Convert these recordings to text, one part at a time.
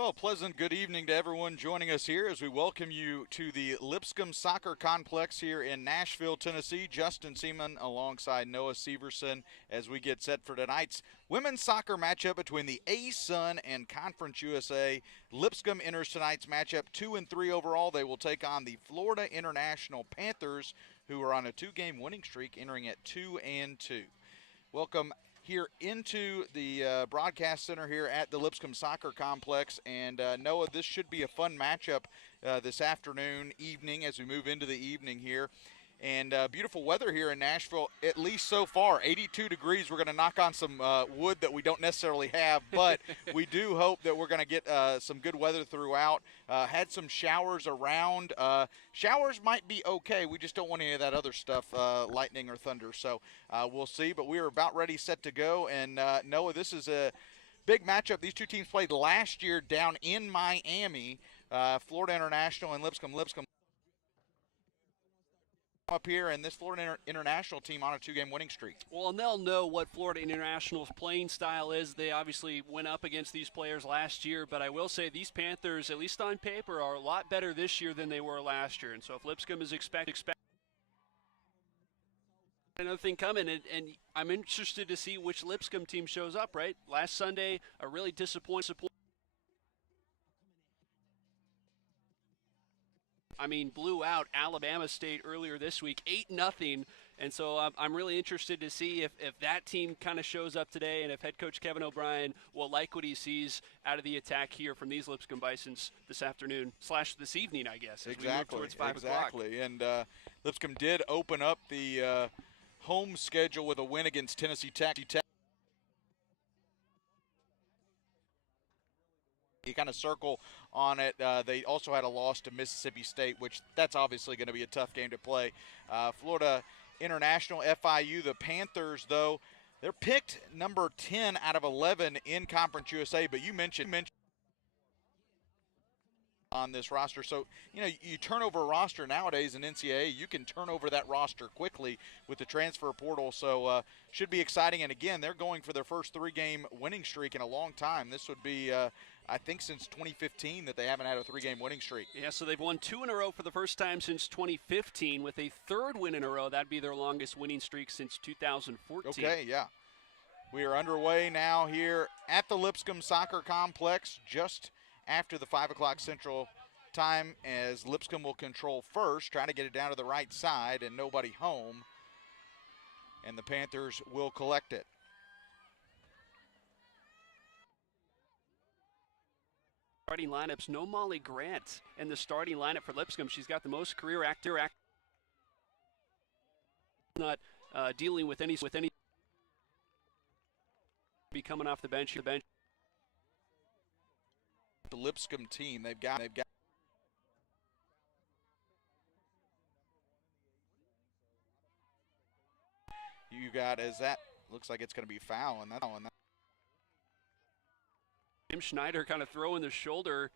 Well, pleasant good evening to everyone joining us here as we welcome you to the Lipscomb Soccer Complex here in Nashville, Tennessee. Justin Seaman alongside Noah Severson as we get set for tonight's women's soccer matchup between the A-Sun and Conference USA. Lipscomb enters tonight's matchup 2-3 overall. They will take on the Florida International Panthers, who are on a two-game winning streak, entering at 2-2. Welcome here into the broadcast center here at the Lipscomb Soccer Complex. And Noah, this should be a fun matchup this afternoon, evening, as we move into the evening here. And beautiful weather here in Nashville, at least so far. 82 degrees. We're going to knock on some wood that we don't necessarily have, but we do hope that we're going to get some good weather throughout. Had some showers around. Showers might be okay. We just don't want any of that other stuff, lightning or thunder. So we'll see. But we are about ready, set to go. And Noah, this is a big matchup. These two teams played last year down in Miami. Florida International and Lipscomb. Up here, and this Florida International team on a two-game winning streak. Well, and they'll know what Florida International's playing style is. They obviously went up against these players last year, but I will say these Panthers, at least on paper, are a lot better this year than they were last year. And so if Lipscomb is expect another thing coming, and I'm interested to see which Lipscomb team shows up, right? Last Sunday, a really disappointing. Blew out Alabama State earlier this week, 8-0. And so I'm really interested to see if that team kind of shows up today and if head coach Kevin O'Brien will like what he sees out of the attack here from these Lipscomb Bisons this afternoon / this evening, I guess, as we move towards 5 o'clock. Exactly. And Lipscomb did open up the home schedule with a win against Tennessee Tech. You kind of circle on it. They also had a loss to Mississippi State, which that's obviously going to be a tough game to play. Florida International, FIU, the Panthers, though, they're picked number 10 out of 11 in Conference USA, but you mentioned on this roster. So, you turn over a roster nowadays in NCAA, you can turn over that roster quickly with the transfer portal. So, should be exciting. And again, they're going for their first three-game winning streak in a long time. This would be, I think, since 2015 that they haven't had a three-game winning streak. Yeah, so they've won 2 in a row for the first time since 2015 with a third win in a row. That'd be their longest winning streak since 2014. Okay, yeah. We are underway now here at the Lipscomb Soccer Complex, just after the 5 o'clock Central time, as Lipscomb will control first, trying to get it down to the right side and nobody home. And the Panthers will collect it. Starting lineups, no Molly Grant in the starting lineup for Lipscomb. She's got the most career not dealing with any be coming off the bench. The Lipscomb team, they've got you got, as that looks like it's going to be foul, and that Tim Schneider kind of throwing the shoulder.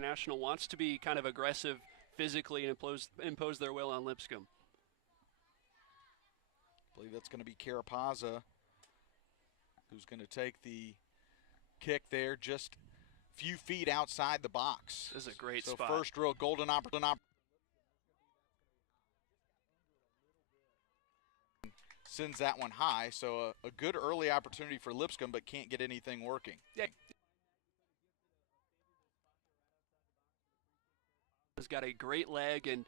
National wants to be kind of aggressive physically and impose their will on Lipscomb. I believe that's going to be Carapazza who's going to take the kick there, just a few feet outside the box. This is a great spot. So first real golden opportunity. Sends that one high, so a good early opportunity for Lipscomb, but can't get anything working. Yeah. Has got a great leg, and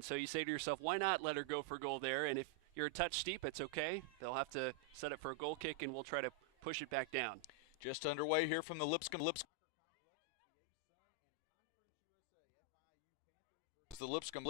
so you say to yourself, why not let her go for goal there? And if you're a touch steep, it's okay. They'll have to set it for a goal kick, and we'll try to push it back down. Just underway here from the Lipscomb. The Lipscomb.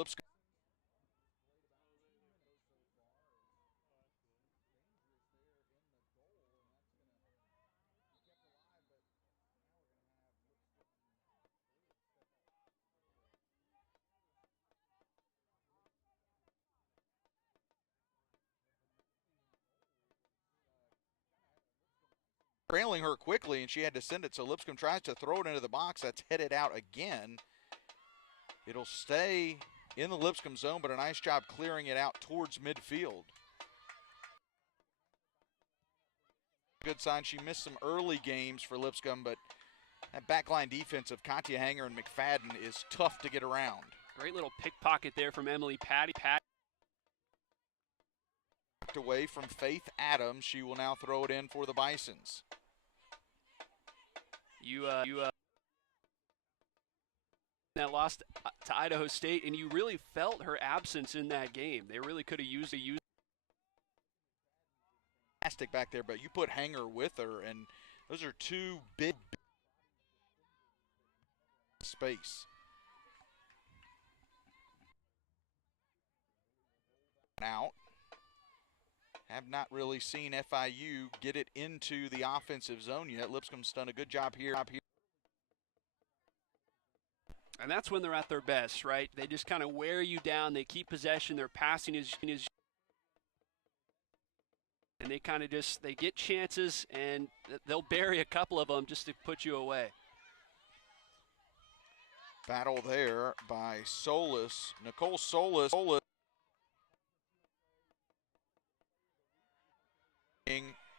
Trailing her quickly, and she had to send it, so Lipscomb tries to throw it into the box. That's headed out again. It'll stay in the Lipscomb zone, but a nice job clearing it out towards midfield. Good sign. She missed some early games for Lipscomb, but that backline defense of Katya Hanger and McFadden is tough to get around. Great little pickpocket there from Emily Patty. Away from Faith Adams. She will now throw it in for the Bisons. That lost to Idaho State, and you really felt her absence in that game. They really could have used a fantastic back there, but you put Hanger with her, and those are two big space. Out. Have not really seen FIU get it into the offensive zone yet. Lipscomb's done a good job here. And that's when they're at their best, right? They just kind of wear you down. They keep possession. Their passing is and they kind of they get chances, and they'll bury a couple of them just to put you away. Battle there by Solis. Nicole Solis.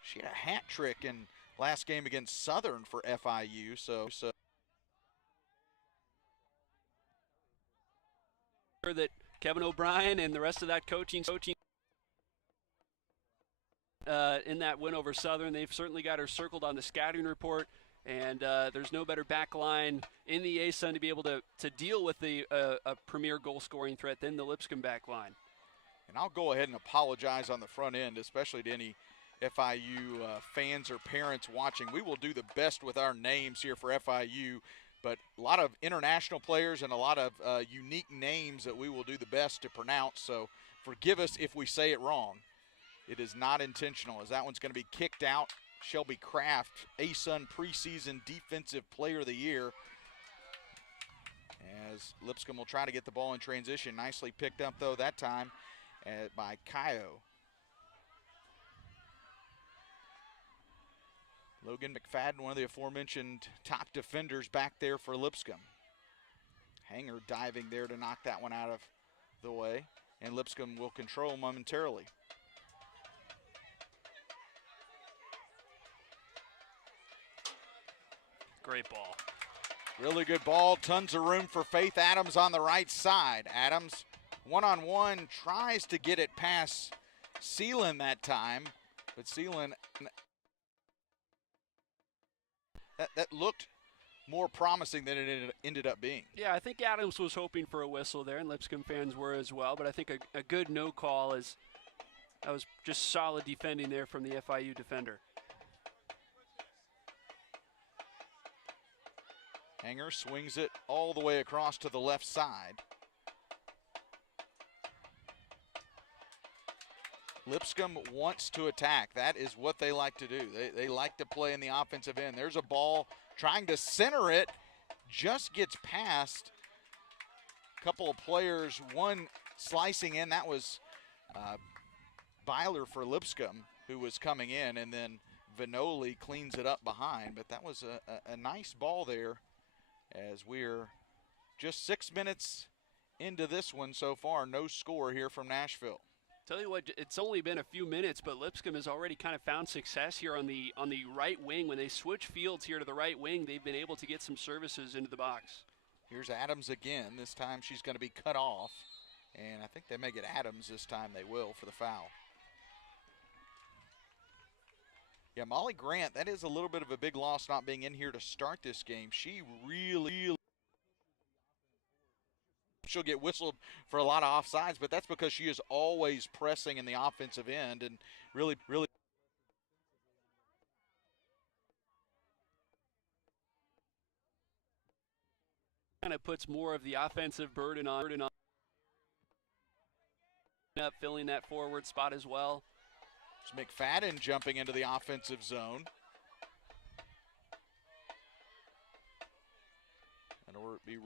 She had a hat trick in last game against Southern for FIU, so that Kevin O'Brien and the rest of that coaching in that win over Southern, they've certainly got her circled on the scouting report, and there's no better back line in the ASUN to be able to deal with a premier goal-scoring threat than the Lipscomb back line. And I'll go ahead and apologize on the front end, especially to any FIU fans or parents watching. We will do the best with our names here for FIU, but a lot of international players and a lot of unique names that we will do the best to pronounce, so forgive us if we say it wrong. It is not intentional, as that one's going to be kicked out. Shelby Kraft, ASUN preseason Defensive Player of the Year, as Lipscomb will try to get the ball in transition. Nicely picked up, though, that time by Kaio. Logan McFadden, one of the aforementioned top defenders back there for Lipscomb. Hanger diving there to knock that one out of the way, and Lipscomb will control momentarily. Great ball. Really good ball. Tons of room for Faith Adams on the right side. Adams, one-on-one, tries to get it past Seelan that time, but Seelan, that looked more promising than it ended up being. Yeah, I think Adams was hoping for a whistle there, and Lipscomb fans were as well, but I think a good no call is that was just solid defending there from the FIU defender. Hanger swings it all the way across to the left side. Lipscomb wants to attack. That is what they like to do. They like to play in the offensive end. There's a ball trying to center it. Just gets past a couple of players. One slicing in. That was Byler for Lipscomb, who was coming in. And then Vinoli cleans it up behind. But that was a nice ball there, as we're just 6 minutes into this one so far. No score here from Nashville. Tell you what, it's only been a few minutes, but Lipscomb has already kind of found success here on the right wing. When they switch fields here to the right wing, they've been able to get some services into the box. Here's Adams again. This time she's going to be cut off, and I think they may get Adams this time. They will for the foul. Yeah, Molly Grant, that is a little bit of a big loss not being in here to start this game. She really she'll get whistled for a lot of offsides, but that's because she is always pressing in the offensive end and really kind of puts more of the offensive burden on up filling that forward spot as well. It's McFadden jumping into the offensive zone. And or be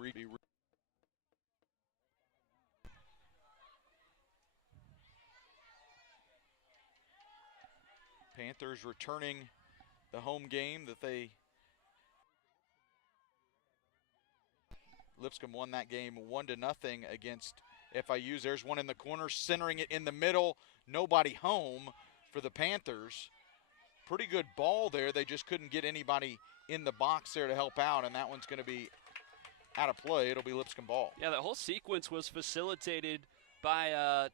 Panthers returning the home game that Lipscomb won that game 1-0 against FIU's. There's one in the corner, centering it in the middle. Nobody home for the Panthers. Pretty good ball there. They just couldn't get anybody in the box there to help out, and that one's going to be out of play. It'll be Lipscomb ball. Yeah, that whole sequence was facilitated by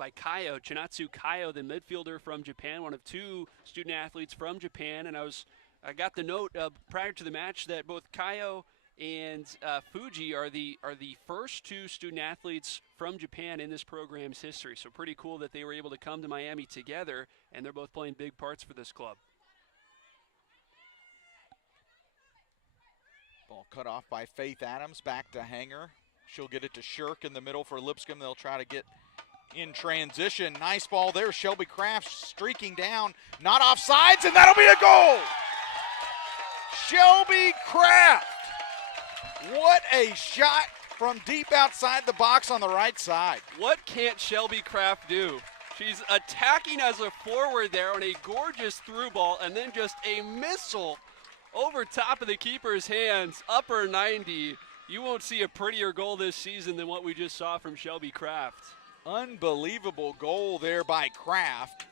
Kaio, Chinatsu Kaio, the midfielder from Japan, one of 2 student athletes from Japan. And I got the note prior to the match that both Kaio and Fuji are the first 2 student athletes from Japan in this program's history. So pretty cool that they were able to come to Miami together, and they're both playing big parts for this club. Ball cut off by Faith Adams, back to Hanger. She'll get it to Shirk in the middle for Lipscomb. They'll try to get in transition. Nice ball there. Shelby Kraft streaking down, not offsides, and that'll be a goal. Shelby Kraft. What a shot from deep outside the box on the right side. What can't Shelby Kraft do? She's attacking as a forward there on a gorgeous through ball, and then just a missile over top of the keeper's hands, upper 90. You won't see a prettier goal this season than what we just saw from Shelby Kraft. Unbelievable goal there by Kraft.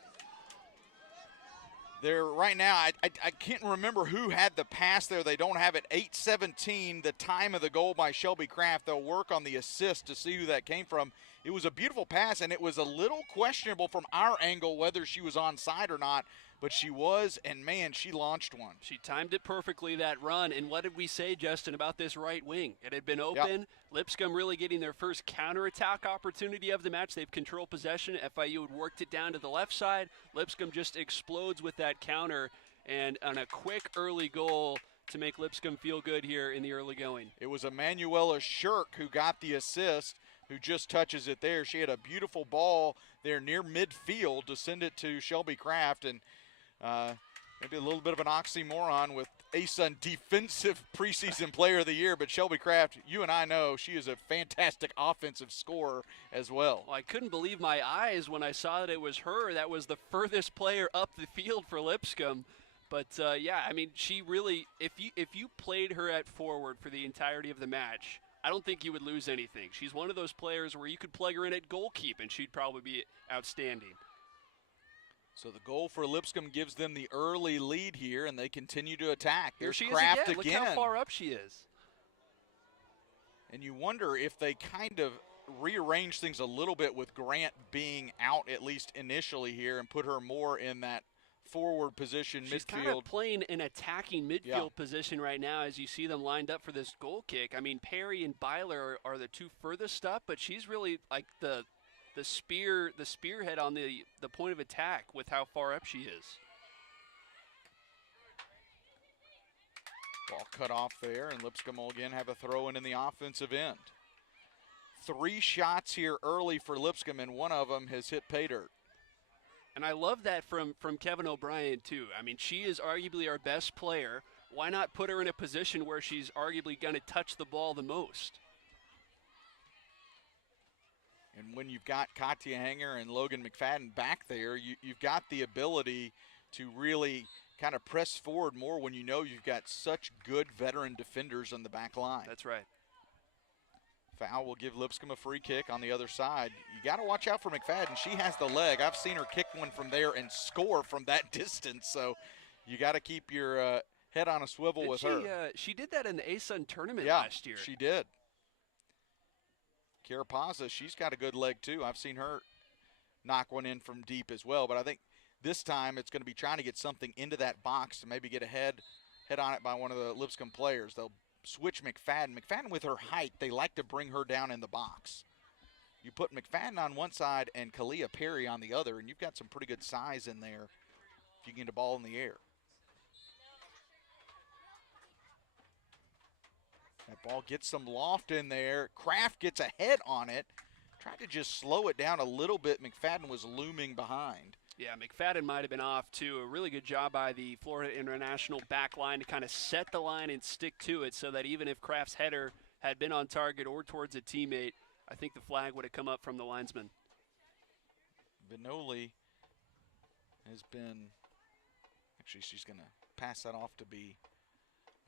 There right now, I can't remember who had the pass there. They don't have it. 8:17, the time of the goal by Shelby Kraft. They'll work on the assist to see who that came from. It was a beautiful pass, and it was a little questionable from our angle whether she was onside or not, but she was, and man, she launched one. She timed it perfectly, that run. And what did we say, Justin, about this right wing? It had been open. Yep. Lipscomb really getting their first counterattack opportunity of the match. They've controlled possession. FIU had worked it down to the left side. Lipscomb just explodes with that counter, and on a quick early goal to make Lipscomb feel good here in the early going. It was Emanuela Shirk who got the assist, who just touches it there. She had a beautiful ball there near midfield to send it to Shelby Kraft, and maybe a little bit of an oxymoron with ASUN Defensive Preseason Player of the Year, but Shelby Kraft, you and I know she is a fantastic offensive scorer as well. Well, I couldn't believe my eyes when I saw that it was her. That was the furthest player up the field for Lipscomb. But, yeah, I mean, she really, if you played her at forward for the entirety of the match, I don't think you would lose anything. She's one of those players where you could plug her in at goalkeep, and she'd probably be outstanding. So the goal for Lipscomb gives them the early lead here, and they continue to attack. Here There's she Kraft is again. Look how far up she is. And you wonder if they kind of rearrange things a little bit with Grant being out at least initially here and put her more in that forward position, She's midfield. kind of playing an attacking midfield position right now as you see them lined up for this goal kick. I mean, Perry and Byler are the 2 furthest up, but she's really like the spearhead on the point of attack with how far up she is. Ball cut off there, and Lipscomb will again have a throw-in the offensive end. 3 shots here early for Lipscomb, and one of them has hit pay dirt. And I love that from Kevin O'Brien, too. I mean, she is arguably our best player. Why not put her in a position where she's arguably going to touch the ball the most? And when you've got Katya Hanger and Logan McFadden back there, you've got the ability to really kind of press forward more when you know you've got such good veteran defenders on the back line. That's right. Foul will give Lipscomb a free kick on the other side. You got to watch out for McFadden. She has the leg. I've seen her kick one from there and score from that distance. So you got to keep your head on a swivel with her. She did that in the ASUN tournament Yeah, last year. She did. Carapaza, she's got a good leg too. I've seen her knock one in from deep as well. But I think this time it's going to be trying to get something into that box to maybe get a head on it by one of the Lipscomb players. They'll switch McFadden. McFadden with her height, they like to bring her down in the box. You put McFadden on one side and Kalia Perry on the other, and you've got some pretty good size in there if you can get a ball in the air. That ball gets some loft in there. Kraft gets a head on it. Tried to just slow it down a little bit. McFadden was looming behind. Yeah, McFadden might have been off, too. A really good job by the Florida International back line to kind of set the line and stick to it so that even if Kraft's header had been on target or towards a teammate, I think the flag would have come up from the linesman. Vinoli has been – actually, she's going to pass that off to be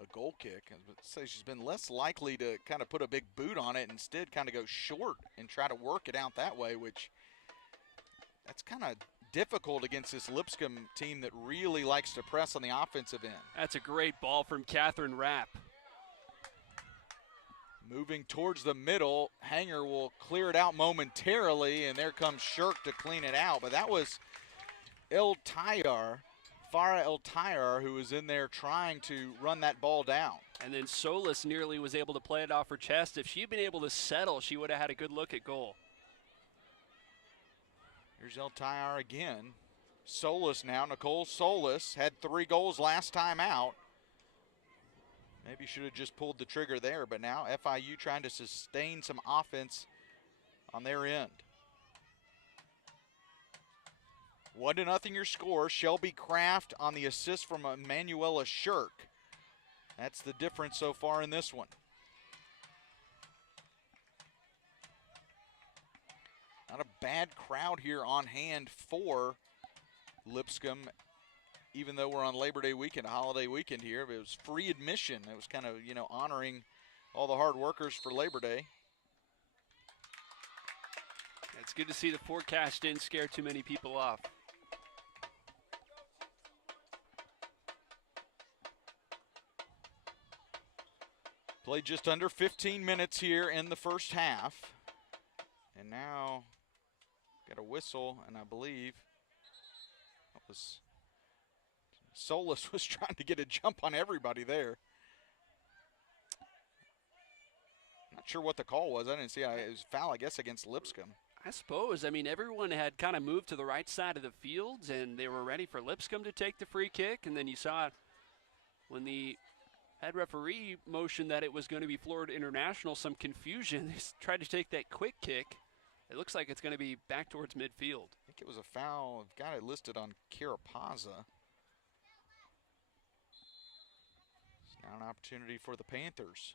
a goal kick. I was about to say she's been less likely to kind of put a big boot on it, instead kind of go short and try to work it out that way, which that's kind of difficult against this Lipscomb team that really likes to press on the offensive end. That's a great ball from Catherine Rapp. Moving towards the middle, Hanger will clear it out momentarily, and there comes Shirk to clean it out. But that was Farah El Tayar, who was in there trying to run that ball down. And then Solis nearly was able to play it off her chest. If she'd been able to settle, she would have had a good look at goal. Here's El Tayar again. Solis now, Nicole Solis, had 3 goals last time out. Maybe should have just pulled the trigger there, but now FIU trying to sustain some offense on their end. 1-0 your score. Shelby Kraft on the assist from Emanuela Shirk. That's the difference so far in this one. Not a bad crowd here on hand for Lipscomb, even though we're on Labor Day weekend, a holiday weekend here. But it was free admission. It was kind of, honoring all the hard workers for Labor Day. It's good to see the forecast didn't scare too many people off. Played just under 15 minutes here in the first half. And now got a whistle, and I believe that was Solis was trying to get a jump on everybody there. Not sure what the call was. I didn't see it. It was foul, I guess, against Lipscomb. I suppose. I mean, everyone had kind of moved to the right side of the fields, and they were ready for Lipscomb to take the free kick. And then you saw when the head referee motioned that it was going to be Florida International, some confusion. They tried to take that quick kick. It looks like it's going to be back towards midfield. I think it was a foul. I've got it listed on Carapaza. It's now an opportunity for the Panthers.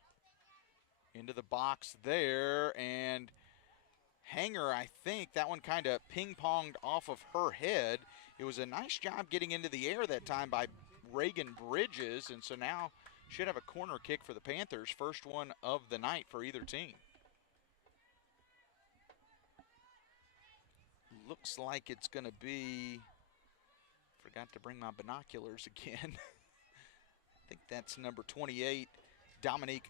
Into the box there, and Hanger, I think that one kind of ping-ponged off of her head. It was a nice job getting into the air that time by Reagan Bridges, and so now should have a corner kick for the Panthers, first one of the night for either team. Looks like it's going to be, forgot to bring my binoculars again. I think that's number 28, Dominique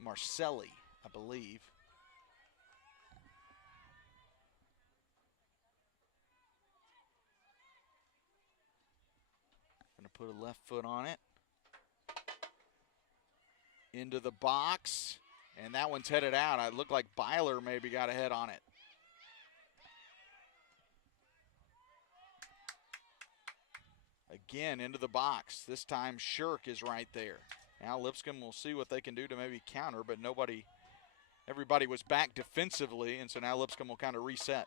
Marcelli, I believe. Going to put a left foot on it. Into the box, and that one's headed out. It looked like Byler maybe got a head on it. Again, into the box. This time Shirk is right there. Now Lipscomb will see what they can do to maybe counter, but everybody was back defensively, and so now Lipscomb will kind of reset.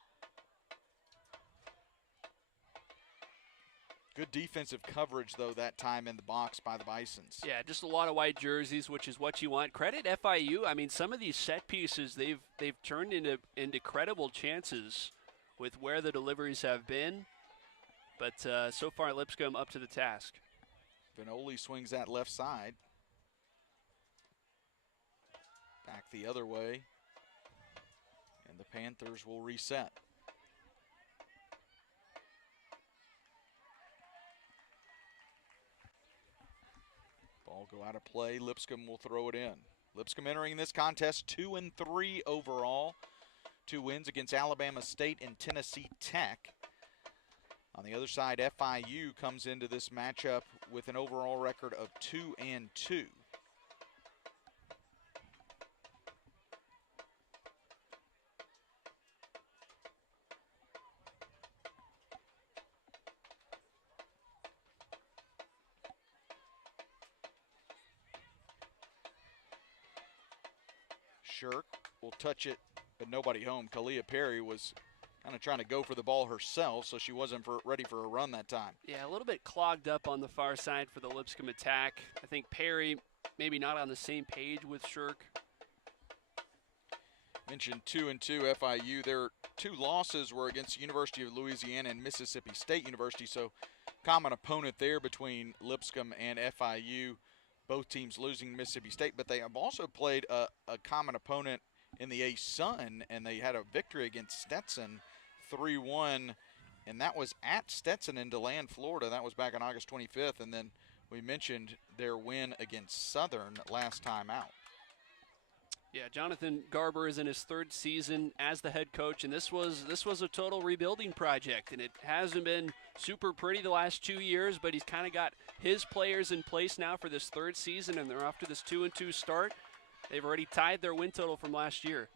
Good defensive coverage, though, that time in the box by the Bisons. Yeah, just a lot of white jerseys, which is what you want. Credit FIU. I mean, some of these set pieces they've turned into credible chances with where the deliveries have been. But so far, Lipscomb up to the task. Vinoli swings that left side. Back the other way. And the Panthers will reset. Ball go out of play. Lipscomb will throw it in. Lipscomb entering this contest 2-3 overall. 2 wins against Alabama State and Tennessee Tech. On the other side, FIU comes into this matchup with an overall record of 2-2. Shirk will touch it, but nobody home. Kalia Perry was kind of trying to go for the ball herself, so she wasn't ready for a run that time. Yeah, a little bit clogged up on the far side for the Lipscomb attack. I think Perry maybe not on the same page with Shirk. Mentioned 2-2 FIU. Their 2 losses were against University of Louisiana and Mississippi State University, so common opponent there between Lipscomb and FIU. both teams losing Mississippi State, but they have also played a common opponent in the A-Sun, and they had a victory against Stetson 3-1, and that was at Stetson in DeLand, Florida. That was back on August 25th, and then we mentioned their win against Southern last time out. Yeah, Jonathan Garber is in his third season as the head coach, and this was a total rebuilding project, and it hasn't been super pretty the last 2 years, but he's kind of got his players in place now for this third season, and they're off to this 2-2 start. They've already tied their win total from last year.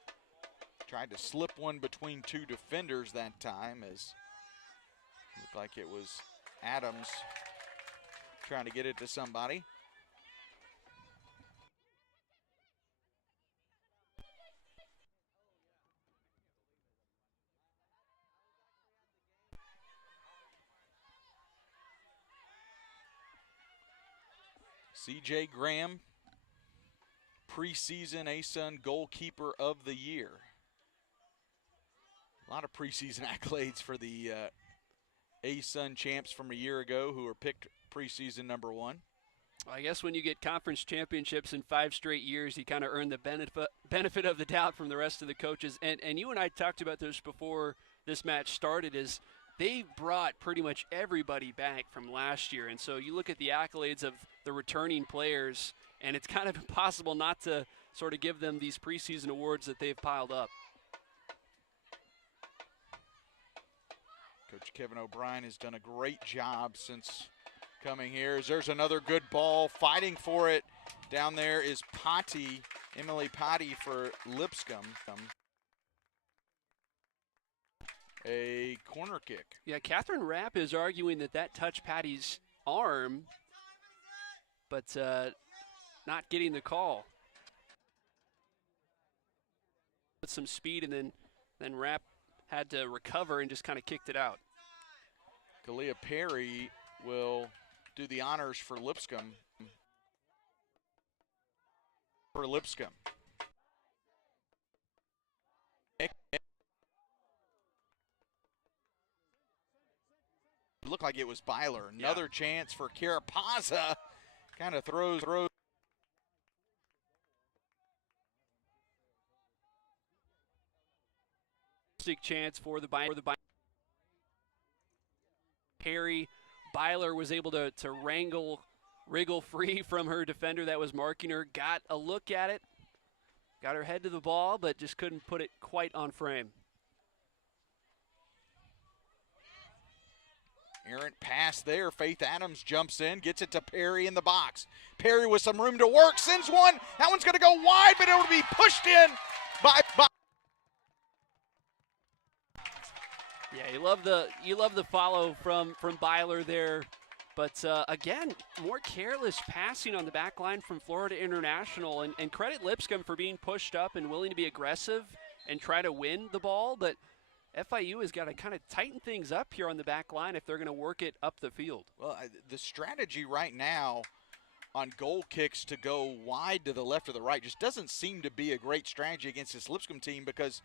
Tried to slip one between two defenders that time, as it looked like it was Adams trying to get it to somebody. C.J. Graham, preseason A-Sun goalkeeper of the year. A lot of preseason accolades for the A-Sun champs from a year ago who were picked preseason number one. I guess when you get conference championships in 5 straight years, you kind of earn the benefit of the doubt from the rest of the coaches. And you and I talked about this before this match started, is they brought pretty much everybody back from last year. And so you look at the accolades of the returning players, and it's kind of impossible not to sort of give them these preseason awards that they've piled up. Coach Kevin O'Brien has done a great job since coming here. There's another good ball. Fighting for it down there is Potty, Emily Potty for Lipscomb. A corner kick. Yeah, Catherine Rapp is arguing that touched Patty's arm, but not getting the call. With some speed, and then Rapp had to recover and just kind of kicked it out. Kalia Perry will do the honors for Lipscomb. Looked like it was Byler. Another chance for Carapaza. Kind of throws. Chance for the Perry. Byler was able to wriggle free from her defender that was marking her. Got a look at it. Got her head to the ball, but just couldn't put it quite on frame. Errant pass there. Faith Adams jumps in, gets it to Perry in the box. Perry with some room to work, sends one. That one's going to go wide, but it'll be pushed in by. Yeah, you love the follow from Byler there, but again, more careless passing on the back line from Florida International, and credit Lipscomb for being pushed up and willing to be aggressive and try to win the ball, but FIU has got to kind of tighten things up here on the back line if they're going to work it up the field. Well, the strategy right now on goal kicks to go wide to the left or the right just doesn't seem to be a great strategy against this Lipscomb team, because,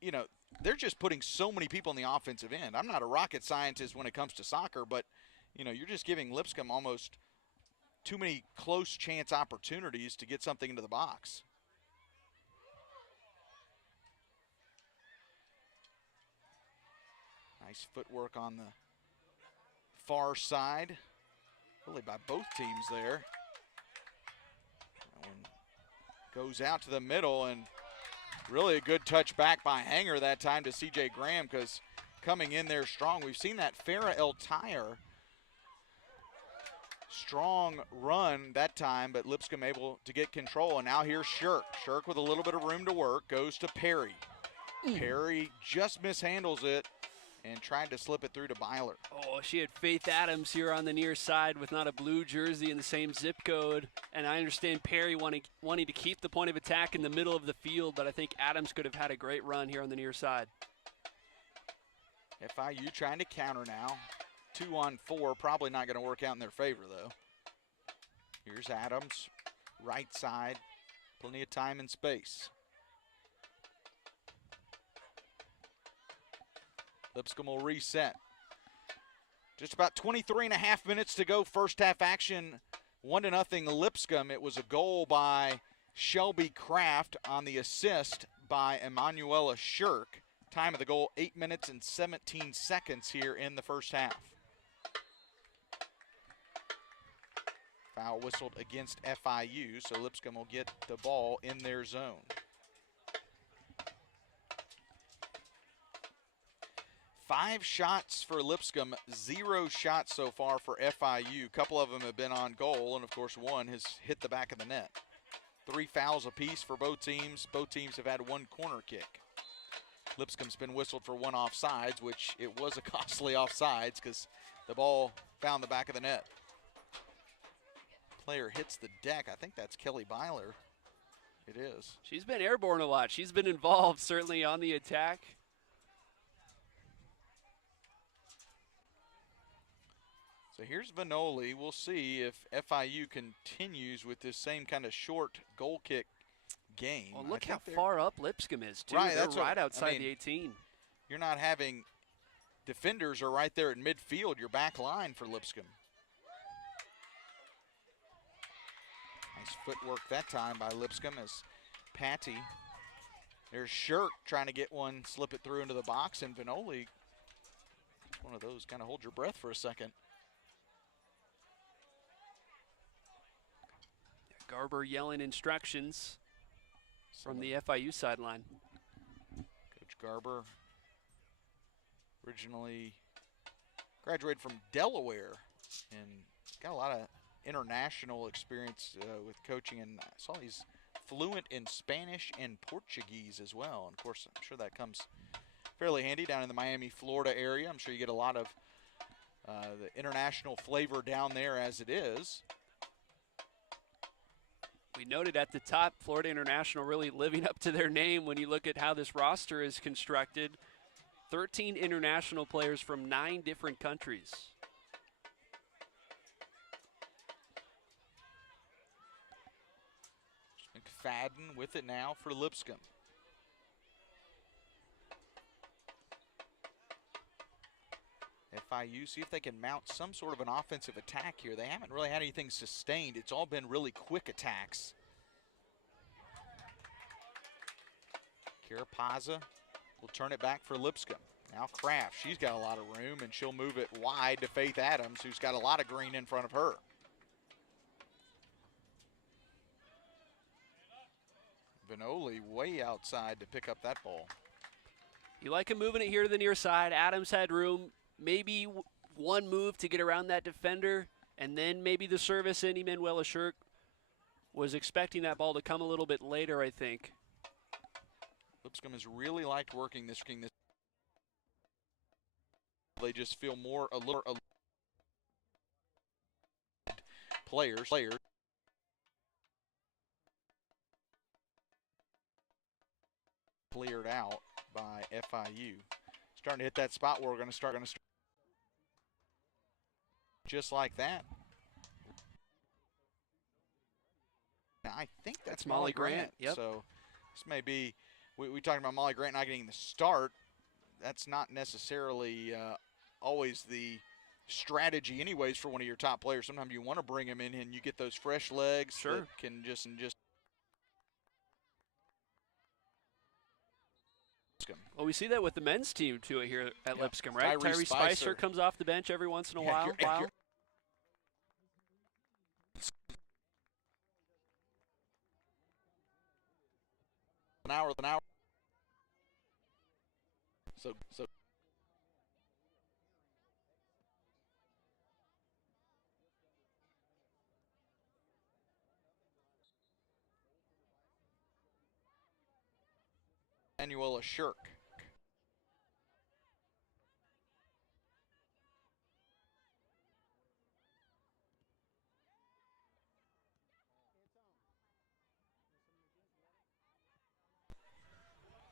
you know, they're just putting so many people on the offensive end. I'm not a rocket scientist when it comes to soccer, but, you know, you're just giving Lipscomb almost too many close chance opportunities to get something into the box. Nice footwork on the far side, really by both teams there. That one goes out to the middle, and really a good touch back by Hanger that time to C.J. Graham, because coming in there strong. We've seen that Farah El Tire strong run that time, but Lipscomb able to get control. And now here's Shirk. Shirk with a little bit of room to work, goes to Perry. Perry just mishandles it and tried to slip it through to Byler. Oh, she had Faith Adams here on the near side with not a blue jersey in the same zip code. And I understand Perry wanting to keep the point of attack in the middle of the field, but I think Adams could have had a great run here on the near side. FIU trying to counter now. 2-on-4, probably not going to work out in their favor, though. Here's Adams, right side, plenty of time and space. Lipscomb will reset. Just about 23 and a half minutes to go. First half action 1-0 Lipscomb. It was a goal by Shelby Kraft on the assist by Emanuela Shirk. Time of the goal, 8 minutes and 17 seconds here in the first half. Foul whistled against FIU, so Lipscomb will get the ball in their zone. 5 shots for Lipscomb, 0 shots so far for FIU. A couple of them have been on goal, and of course one has hit the back of the net. 3 fouls apiece for both teams. Both teams have had 1 corner kick. Lipscomb's been whistled for 1 offsides, which it was a costly offsides because the ball found the back of the net. Player hits the deck. I think that's Kelly Byler. It is. She's been airborne a lot. She's been involved, certainly, on the attack. So here's Vanoli. We'll see if FIU continues with this same kind of short goal kick game. Well, look how far up Lipscomb is, too. Right, they're that's right outside I mean, the 18. You're not having defenders are right there at midfield, your back line for Lipscomb. Nice footwork that time by Lipscomb as Patty. There's Shirk trying to get one, slip it through into the box, and Vanoli, one of those, kind of hold your breath for a second. Garber yelling instructions from the FIU sideline. Coach Garber originally graduated from Delaware and got a lot of international experience with coaching, and I saw he's fluent in Spanish and Portuguese as well. And of course, I'm sure that comes fairly handy down in the Miami, Florida area. I'm sure you get a lot of the international flavor down there as it is. We noted at the top, Florida International really living up to their name when you look at how this roster is constructed. 13 international players from 9 different countries. McFadden with it now for Lipscomb. FIU, see if they can mount some sort of an offensive attack here. They haven't really had anything sustained. It's all been really quick attacks. Carapaza will turn it back for Lipscomb. Now Kraft, she's got a lot of room, and she'll move it wide to Faith Adams, who's got a lot of green in front of her. Vanoli way outside to pick up that ball. You like him moving it here to the near side. Adams had room. Maybe one move to get around that defender, and then maybe the service in. Emanuela Shirk was expecting that ball to come a little bit later, I think. Lipscomb has really liked working this. They just feel more alert. Players. Cleared out by FIU. Starting to hit that spot where we're going to start. Just like that. Now, I think that's Molly Grant. Yep. So this may be, we talked about Molly Grant not getting the start. That's not necessarily always the strategy anyways for one of your top players. Sometimes you want to bring them in and you get those fresh legs that can just Well, we see that with the men's team too here at Lipscomb, right? Tyree Spicer comes off the bench every once in a while. An hour. So. Emanuela Shirk.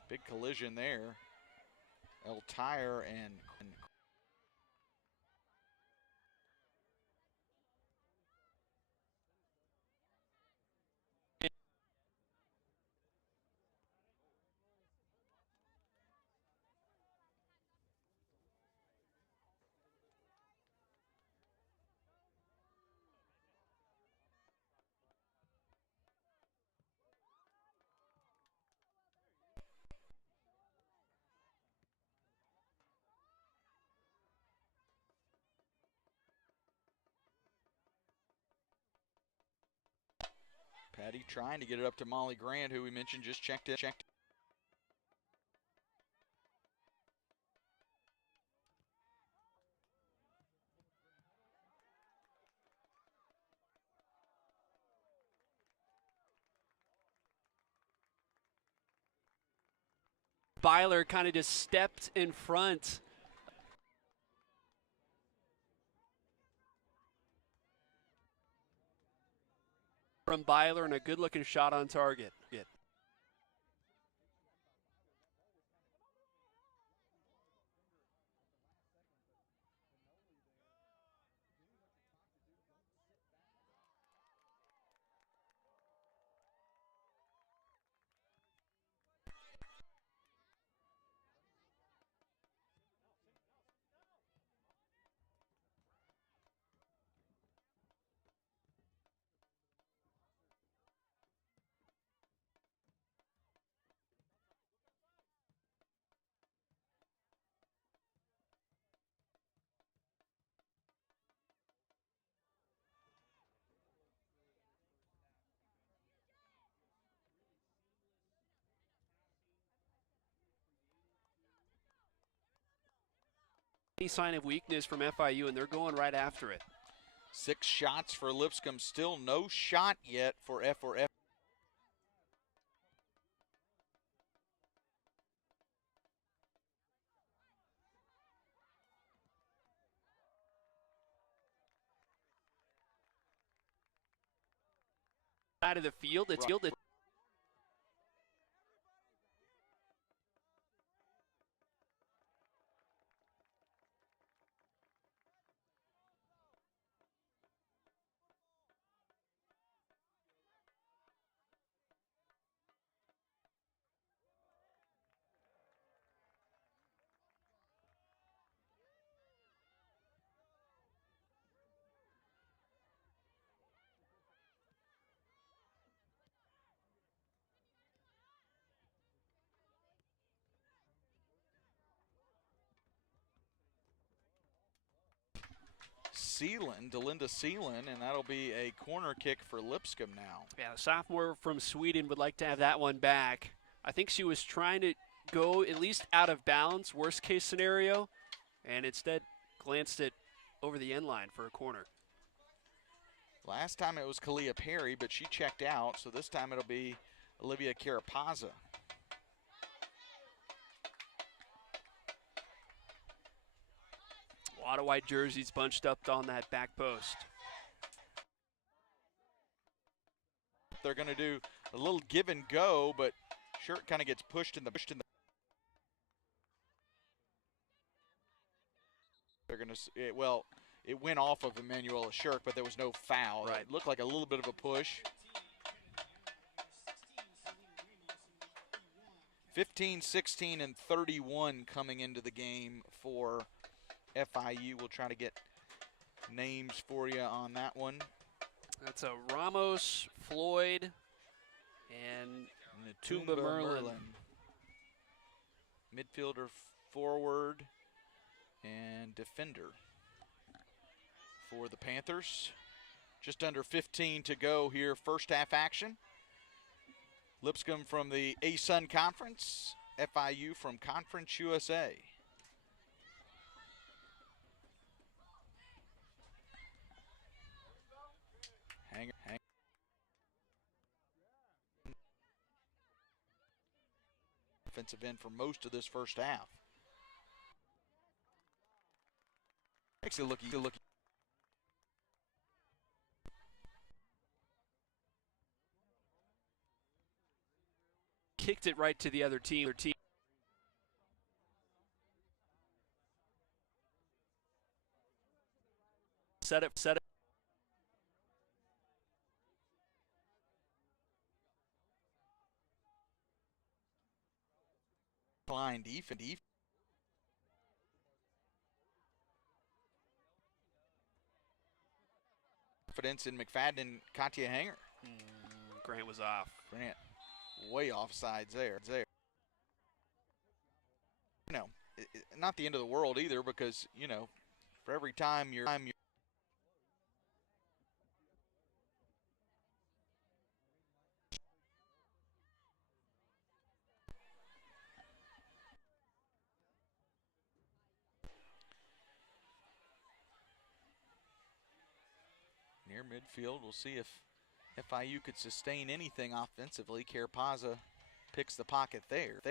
Big collision there. Eltire and Patty trying to get it up to Molly Grant, who we mentioned just checked in. Byler kind of just stepped in front from Byler, and a good-looking shot on target. Any sign of weakness from FIU, and they're going right after it. 6 shots for Lipscomb, still no shot yet for F. Out of the field, it's fielded. Delinda Seelan, and that'll be a corner kick for Lipscomb now. Yeah, the sophomore from Sweden would like to have that one back. I think she was trying to go at least out of bounds, worst case scenario, and instead glanced it over the end line for a corner. Last time it was Kalia Perry, but she checked out, so this time it'll be Olivia Carapazza. A lot of white jerseys bunched up on that back post. They're going to do a little give and go, but shirt kind of gets pushed in the. They're going to, well, it went off of Emanuela's shirt, but there was no foul. Right. It looked like a little bit of a push. 15, 16, and 31 coming into the game for FIU. We'll try to get names for you on that one. That's a Ramos, Floyd, and Tumba Merlin. Midfielder, forward, and defender for the Panthers. Just under 15 to go here, first half action. Lipscomb from the ASUN Conference, FIU from Conference USA. Hanger. Offensive end for most of this first half. Actually looking. Kicked it right to the other team. Set it. Line defense. Confidence in McFadden and Katya Hanger. Grant was off. Grant way offsides there. You know, not the end of the world either, because, you know, for every time you're near midfield. We'll see if FIU could sustain anything offensively. Carapazza picks the pocket there.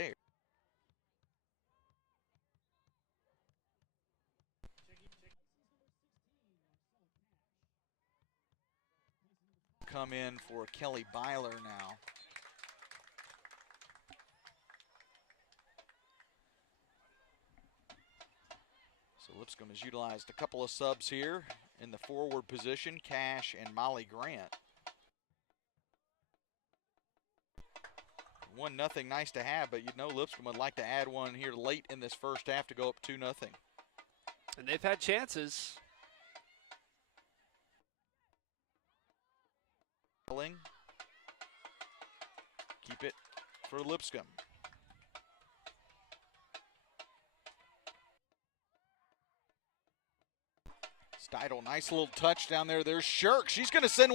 Come in for Kelly Byler now. So Lipscomb has utilized a couple of subs here in the forward position, Cash and Molly Grant. 1-0, nice to have, but you know Lipscomb would like to add one here late in this first half to go up 2-0. And they've had chances. Keep it for Lipscomb. Steidel, nice little touch down there. There's Shirk. She's going to send.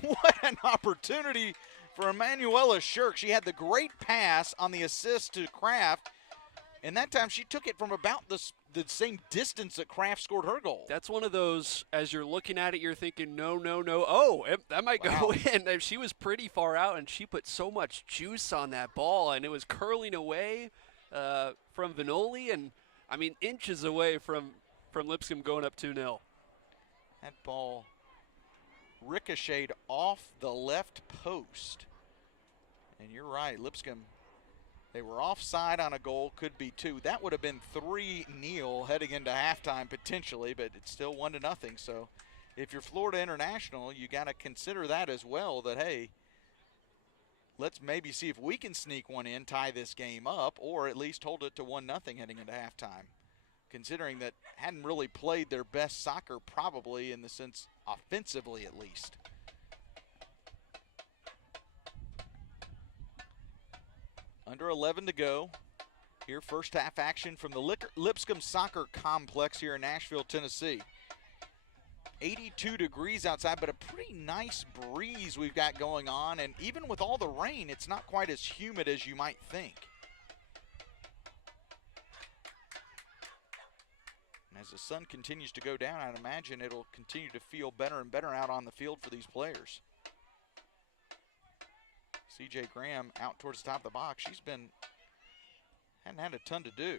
What an opportunity for Emanuela Shirk. She had the great pass on the assist to Kraft, and that time she took it from about the same distance that Kraft scored her goal. That's one of those, as you're looking at it, you're thinking, no. Oh, that might go in. And she was pretty far out, and she put so much juice on that ball, and it was curling away from Vanoli, and, I mean, inches away from Lipscomb going up 2-0. That ball ricocheted off the left post. And you're right, Lipscomb, they were offside on a goal, could be 2. That would have been 3-0 heading into halftime potentially, but it's still 1-0. So if you're Florida International, you got to consider that as well, that, hey, let's maybe see if we can sneak one in, tie this game up, or at least hold it to 1-0 heading into halftime. Considering that hadn't really played their best soccer probably, in the sense offensively at least. Under 11 to go. Here, first half action from the Lipscomb Soccer Complex here in Nashville, Tennessee. 82 degrees outside, but a pretty nice breeze we've got going on. And even with all the rain, it's not quite as humid as you might think. And as the sun continues to go down, I'd imagine it'll continue to feel better and better out on the field for these players. CJ Graham out towards the top of the box. She's hadn't had a ton to do.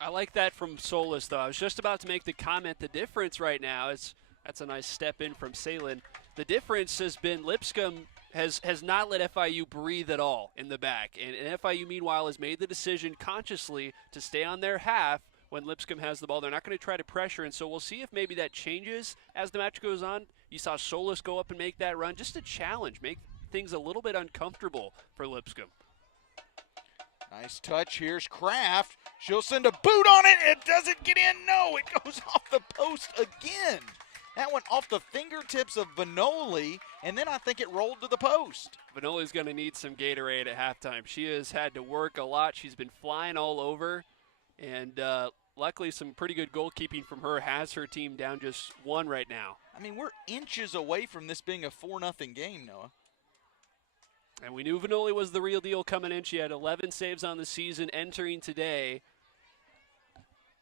I like that from Solis, though. I was just about to make the comment, the difference right now is, that's a nice step in from Salen. The difference has been Lipscomb has not let FIU breathe at all in the back. And FIU, meanwhile, has made the decision consciously to stay on their half when Lipscomb has the ball. They're not going to try to pressure, and so we'll see if maybe that changes as the match goes on. You saw Solis go up and make that run, just a challenge, make things a little bit uncomfortable for Lipscomb. Nice touch. Here's Kraft. She'll send a boot on it. It doesn't get in. No, it goes off the post again. That went off the fingertips of Vanoli, and then I think it rolled to the post. Vanoli's going to need some Gatorade at halftime. She has had to work a lot. She's been flying all over, and luckily some pretty good goalkeeping from her has her team down just 1 right now. I mean, we're inches away from this being a 4-0 game, Noah. And we knew Vanoli was the real deal coming in. She had 11 saves on the season entering today.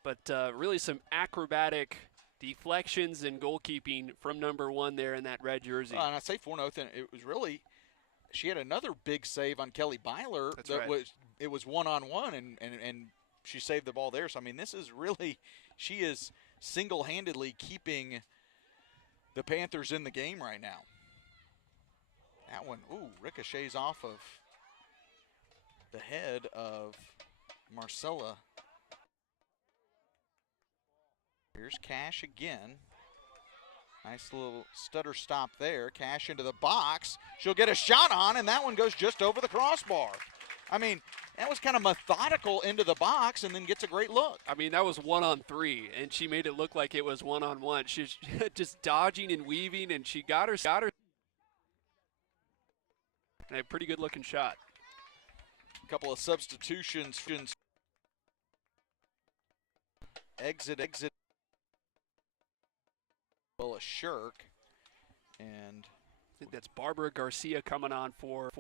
But really some acrobatic deflections and goalkeeping from number 1 there in that red jersey. And I say 4-0, it was really, she had another big save on Kelly Byler. That's right. It was one-on-one, and she saved the ball there. So, I mean, this is really, she is single-handedly keeping the Panthers in the game right now. That one, ricochets off of the head of Marcella. Here's Cash again. Nice little stutter stop there. Cash into the box. She'll get a shot on, and that one goes just over the crossbar. I mean, that was kind of methodical into the box and then gets a great look. I mean, that was 1-on-3, and she made it look like it was 1-on-1. She's just dodging and weaving, and she got her. And a pretty good looking shot. A couple of substitutions. Exit. Well, a Shirk. And I think that's Barbara Garcia coming on for.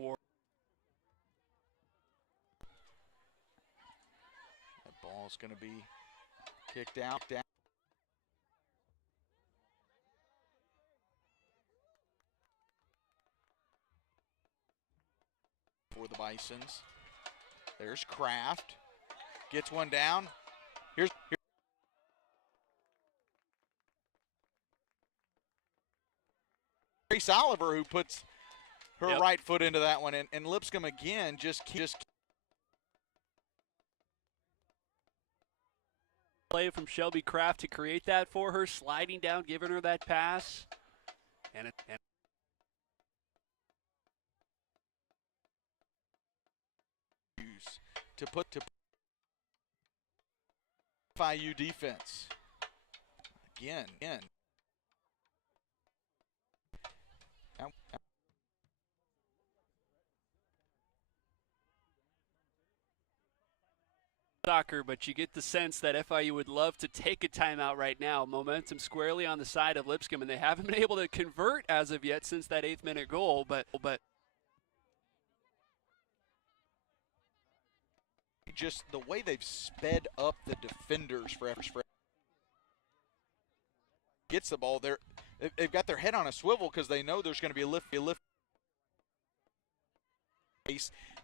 Ball's going to be kicked out. For the Bisons. There's Kraft. Gets one down. Here's Grace Oliver, who puts her right foot into that one. And Lipscomb again just play from Shelby Kraft to create that for her, sliding down, giving her that pass. And to put FIU defense. Again. Soccer, but you get the sense that FIU would love to take a timeout right now. Momentum squarely on the side of Lipscomb, and they haven't been able to convert as of yet since that 8th-minute goal. But just the way they've sped up the defenders for gets the ball there. They've got their head on a swivel because they know there's going to be a lift.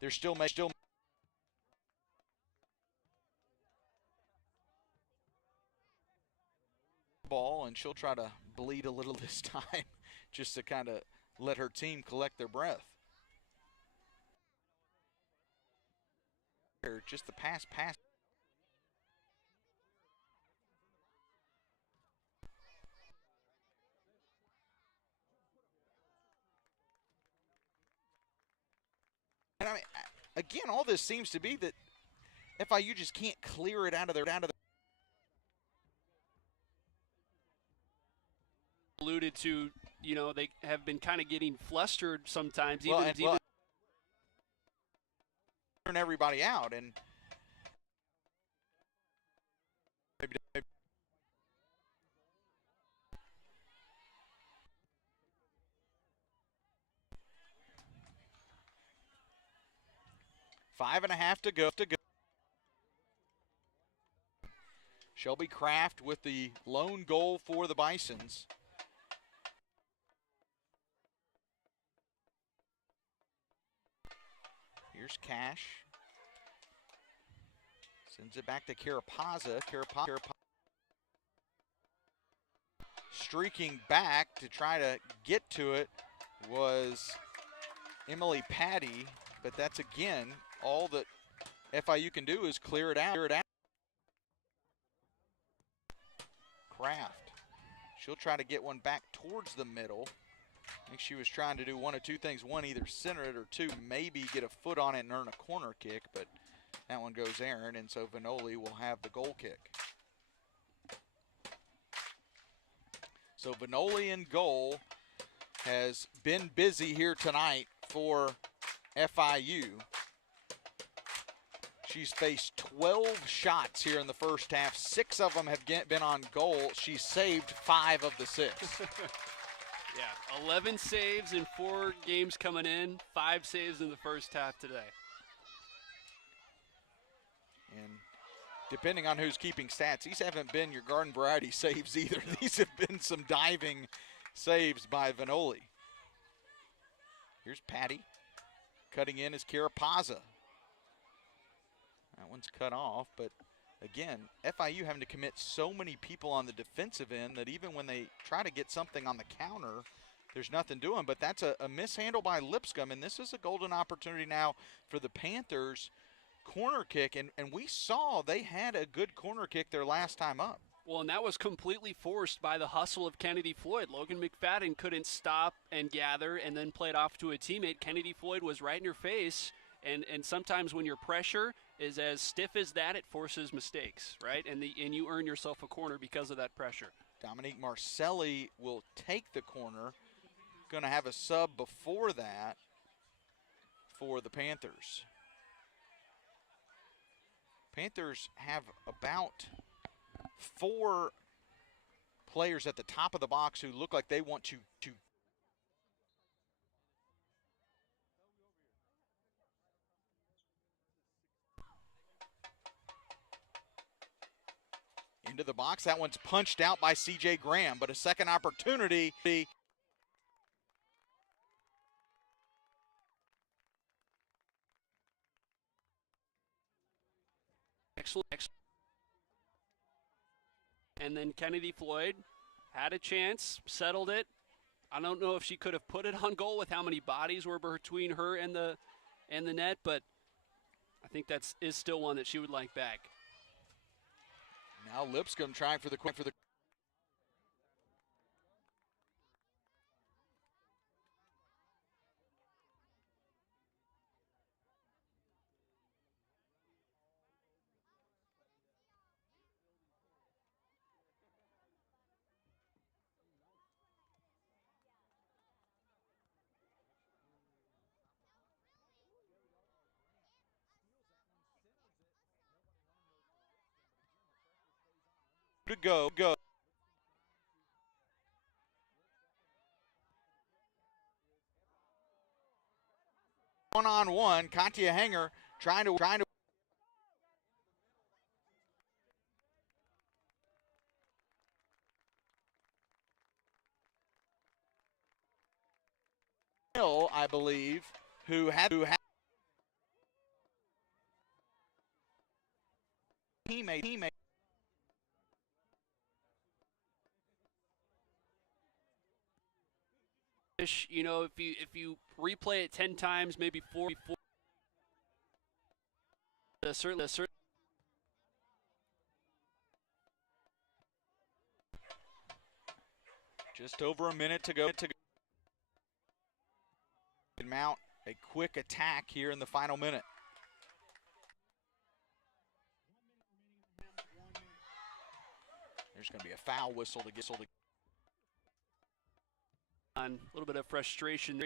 They're still ball, and she'll try to bleed a little this time just to kind of let her team collect their breath. Just the pass. And I mean, again, all this seems to be that FIU just can't clear it out of their alluded to, you know, they have been kind of getting flustered sometimes, well, even turn everybody out, and maybe 5.5 to go. Shelby Kraft with the lone goal for the Bisons. Here's Cash. Sends it back to Carapaza. Streaking back to try to get to it was Emily Patty, but that's again all that FIU can do is clear it out. Kraft. She'll try to get one back towards the middle. I think she was trying to do one of two things. One, either center it, or two, maybe get a foot on it and earn a corner kick, but that one goes errant, and so Vanoli will have the goal kick. So Vanoli in goal has been busy here tonight for FIU. She's faced 12 shots here in the first half. 6 of them have been on goal. She's saved 5 of the 6. Yeah, 11 saves in 4 games coming in, 5 saves in the first half today. And depending on who's keeping stats, these haven't been your garden variety saves either. These have been some diving saves by Vanoli. Here's Patty. Cutting in is Carapaza. That one's cut off, but again, FIU having to commit so many people on the defensive end that even when they try to get something on the counter, there's nothing doing. But that's a mishandle by Lipscomb, and this is a golden opportunity now for the Panthers. Corner kick, and we saw they had a good corner kick their last time up. Well, and that was completely forced by the hustle of Kennedy Floyd. Logan McFadden couldn't stop and gather and then played off to a teammate. Kennedy Floyd was right in your face, and sometimes when your pressure is as stiff as that, it forces mistakes, right? And you earn yourself a corner because of that pressure. Dominique Marcelli will take the corner. Going to have a sub before that for the Panthers. Panthers have about 4 players at the top of the box who look like they want to into the box. That one's punched out by C.J. Graham, but a second opportunity. Excellent. And then Kennedy Floyd had a chance, settled it. I don't know if she could have put it on goal with how many bodies were between her and the net, but I think that is still one that she would like back. Now Lipscomb trying for the to go. 1-on-1, Katya Hanger trying to Hill, I believe, who had teammate. You know, if you replay it 10 times, maybe four, certainly. Just over a minute to go. Mount a quick attack here in the final minute. There's going to be a foul whistle to get. A little bit of frustration.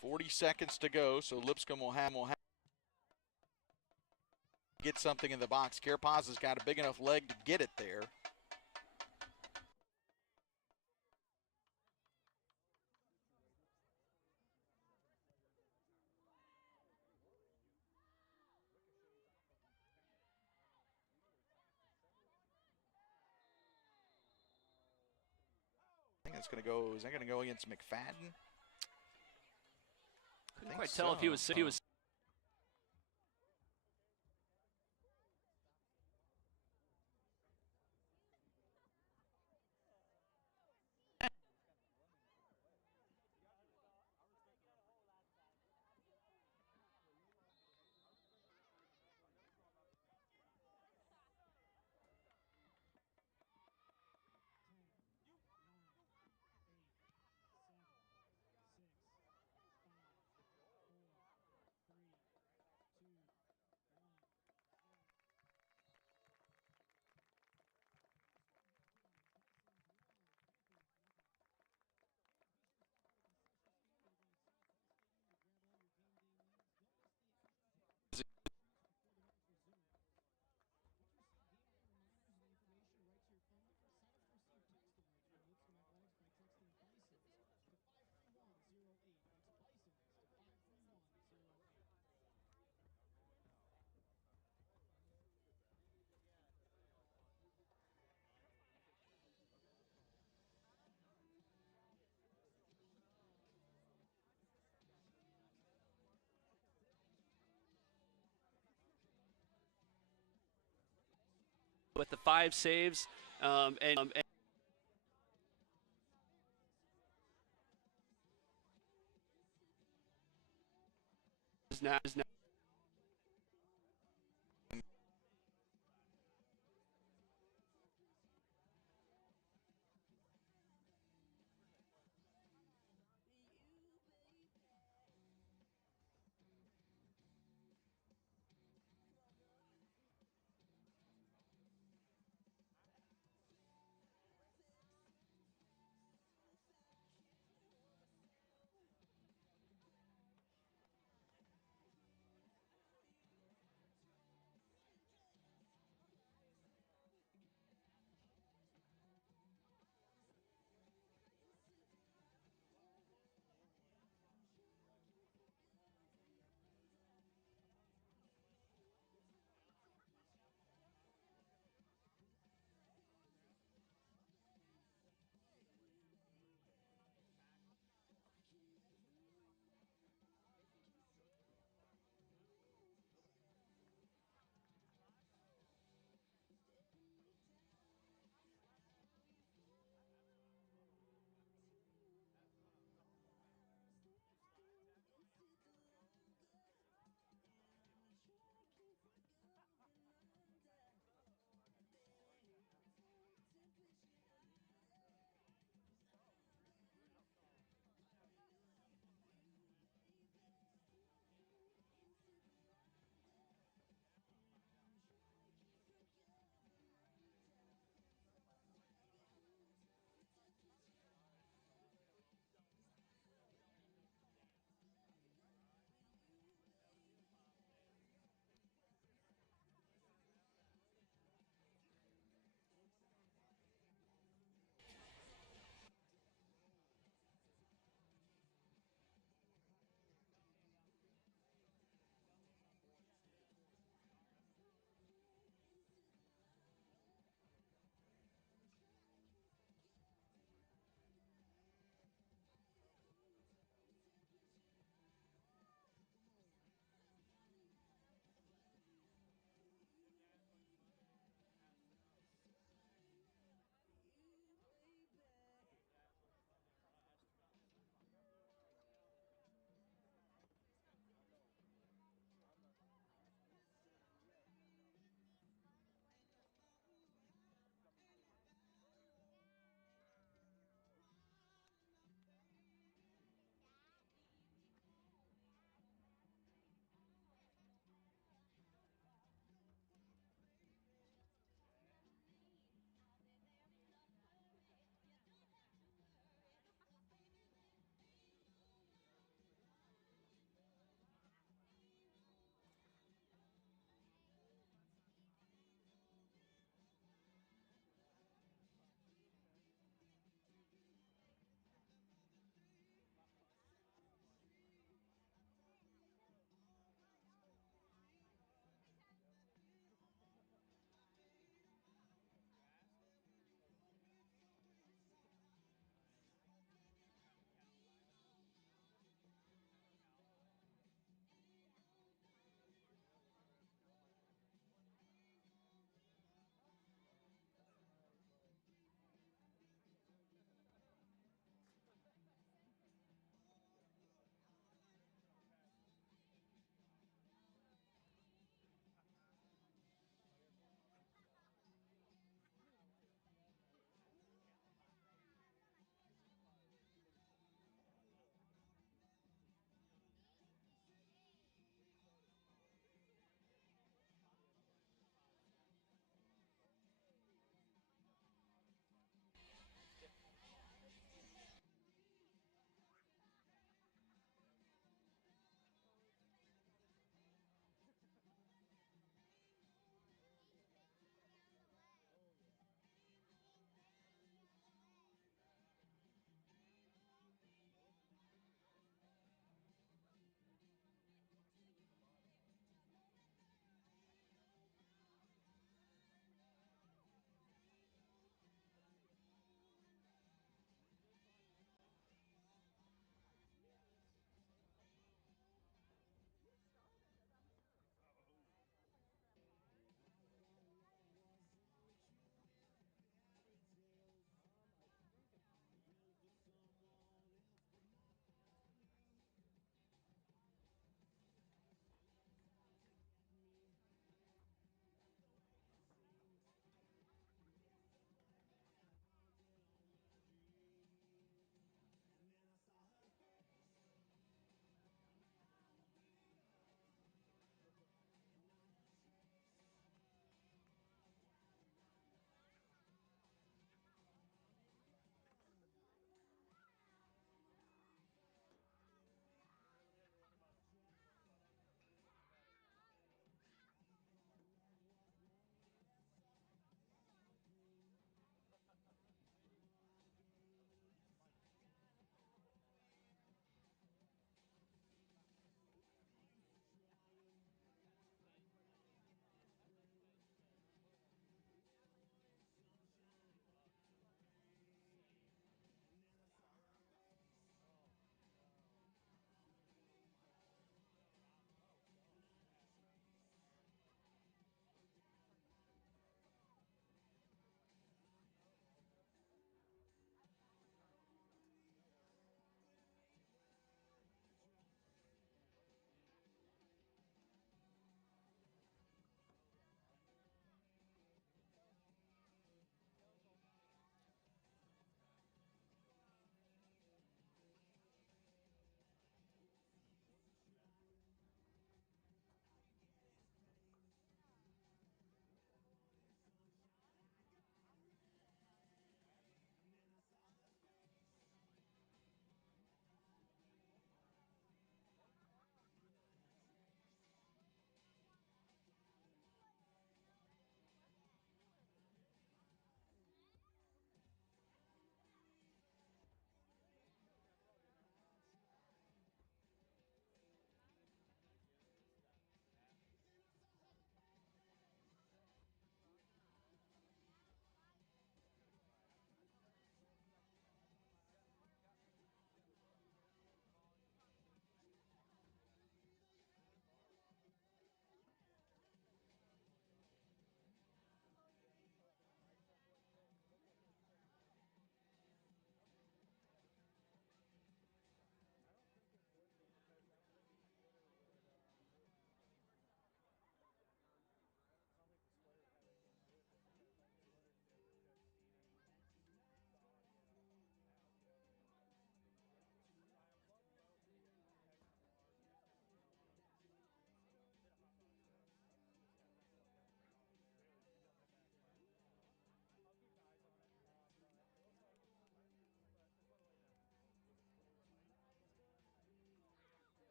40 seconds to go, so Lipscomb will have get something in the box. Carapaz has got a big enough leg to get it there. I think it's going to go. Is that going to go against McFadden? Couldn't quite tell if he was. With the 5 saves, and is now.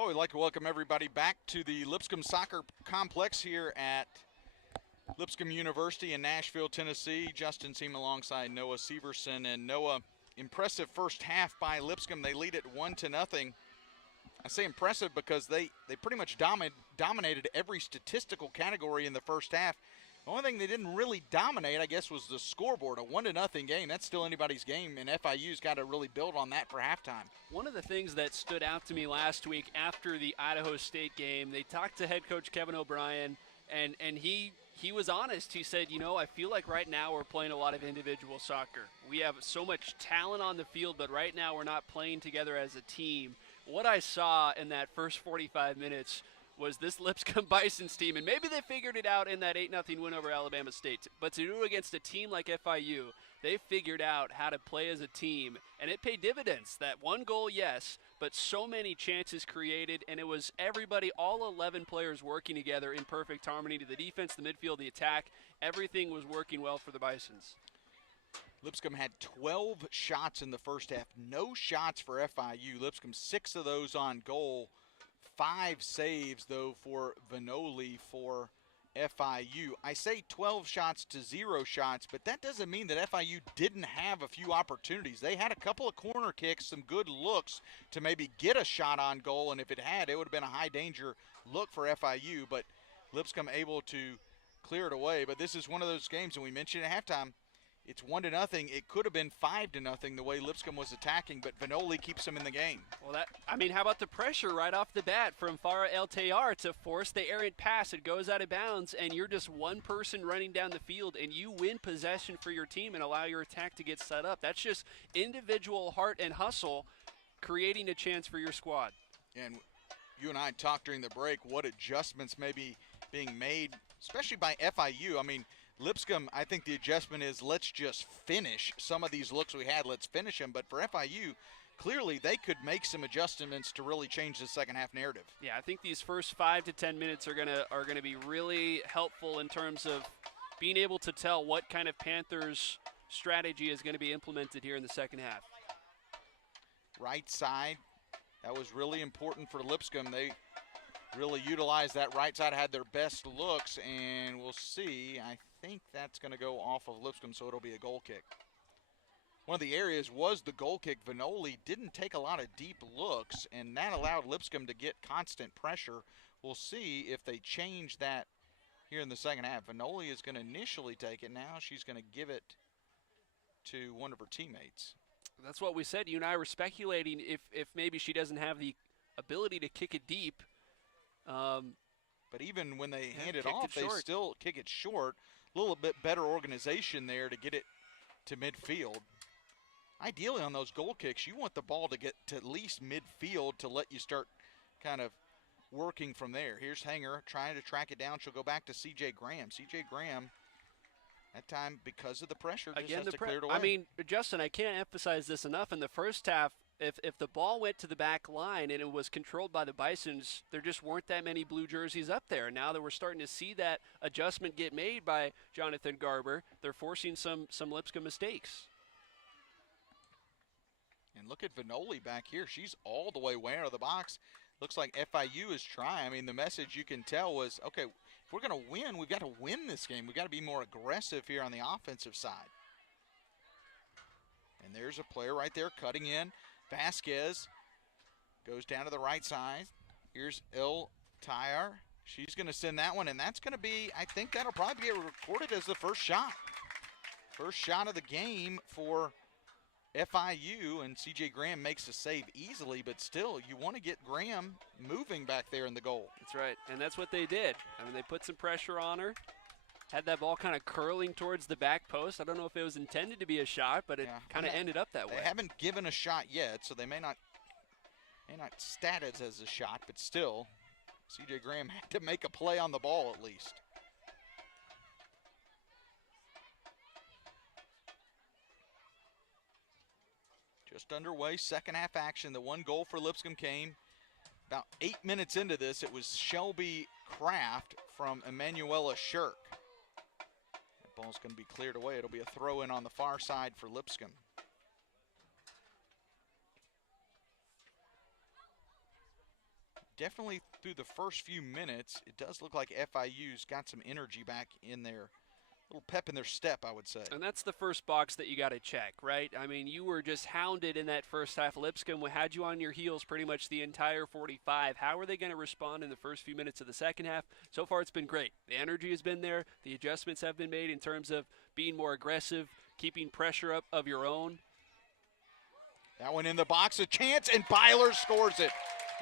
Well, we'd like to welcome everybody back to the Lipscomb Soccer Complex here at Lipscomb University in Nashville, Tennessee. Justin Seam alongside Noah Severson. And Noah, impressive first half by Lipscomb. They lead it 1-0. I say impressive because they pretty much dominated every statistical category in the first half. The only thing they didn't really dominate, I guess, was the scoreboard. A 1-0 game. That's still anybody's game, and FIU's got to really build on that for halftime. One of the things that stood out to me last week after the Idaho State game, they talked to head coach Kevin O'Brien, and he was honest. He said, I feel like right now we're playing a lot of individual soccer. We have so much talent on the field, but right now we're not playing together as a team. What I saw in that first 45 minutes was this Lipscomb Bison's team, and maybe they figured it out in that 8-0 win over Alabama State, but to do it against a team like FIU, they figured out how to play as a team, and it paid dividends. That one goal, yes, but so many chances created, and it was everybody, all 11 players working together in perfect harmony to the defense, the midfield, the attack. Everything was working well for the Bisons. Lipscomb had 12 shots in the first half. No shots for FIU. Lipscomb, 6 of those on goal. 5 saves, though, for Vanoli for FIU. I say 12 shots to 0 shots, but that doesn't mean that FIU didn't have a few opportunities. They had a couple of corner kicks, some good looks to maybe get a shot on goal, and if it had, it would have been a high-danger look for FIU, but Lipscomb able to clear it away. But this is one of those games, and we mentioned at halftime, it's 1-0. It could have been 5-0 the way Lipscomb was attacking, but Vanoli keeps them in the game. Well, how about the pressure right off the bat from Farah El Tayar to force the errant pass? It goes out of bounds, and you're just one person running down the field, and you win possession for your team and allow your attack to get set up. That's just individual heart and hustle creating a chance for your squad. And you and I talked during the break what adjustments may be being made, especially by FIU. I mean, Lipscomb, I think the adjustment is let's just finish some of these looks we had. Let's finish them. But for FIU, clearly they could make some adjustments to really change the second half narrative. Yeah, I think these first 5 to 10 minutes are gonna be really helpful in terms of being able to tell what kind of Panthers strategy is going to be implemented here in the second half. Right side, that was really important for Lipscomb. They really utilized that right side, had their best looks, and we'll see. I think that's going to go off of Lipscomb, so it'll be a goal kick. One of the areas was the goal kick. Vanoli didn't take a lot of deep looks, and that allowed Lipscomb to get constant pressure. We'll see if they change that here in the second half. Vanoli is going to initially take it. Now she's going to give it to one of her teammates. That's what we said. You and I were speculating if maybe she doesn't have the ability to kick it deep. But even when they hand it off, they still kick it short. A little bit better organization there to get it to midfield. Ideally on those goal kicks, you want the ball to get to at least midfield to let you start kind of working from there. Here's Hanger trying to track it down. She'll go back to C.J. Graham. C.J. Graham, that time because of the pressure, just has to clear it away. I mean, Justin, I can't emphasize this enough. In the first half, if the ball went to the back line and it was controlled by the Bisons, there just weren't that many blue jerseys up there. Now that we're starting to see that adjustment get made by Jonathan Garber, they're forcing some Lipscomb mistakes. And look at Vanoli back here. She's all the way out of the box. Looks like FIU is trying. I mean, the message you can tell was, okay, if we're going to win, we've got to win this game. We've got to be more aggressive here on the offensive side. And there's a player right there cutting in. Vasquez goes down to the right side. Here's El Tayar. She's going to send that one, and that's going to be, I think that'll probably be recorded as the first shot. First shot of the game for FIU, and C.J. Graham makes a save easily, but still, you want to get Graham moving back there in the goal. That's right, and that's what they did. I mean, they put some pressure on her. Had that ball kind of curling towards the back post. I don't know if it was intended to be a shot, but it kind of ended up that way. They haven't given a shot yet, so they may not stat it as a shot, but still, C.J. Graham had to make a play on the ball at least. Just underway, second half action. The one goal for Lipscomb came about 8 minutes into this. It was Shelby Kraft from Emanuela Shirk. Ball's going to be cleared away. It'll be a throw in on the far side for Lipscomb. definitely through the first few minutes, it does look like FIU's got some energy back in there. A little pep in their step, I would say. And that's the first box that you got to check, right? I mean, you were just hounded in that first half. Lipscomb had you on your heels pretty much the entire 45. How are they going to respond in the first few minutes of the second half? So far, it's been great. The energy has been there. The adjustments have been made in terms of being more aggressive, keeping pressure up of your own. That one in the box, a chance, and Byler scores it.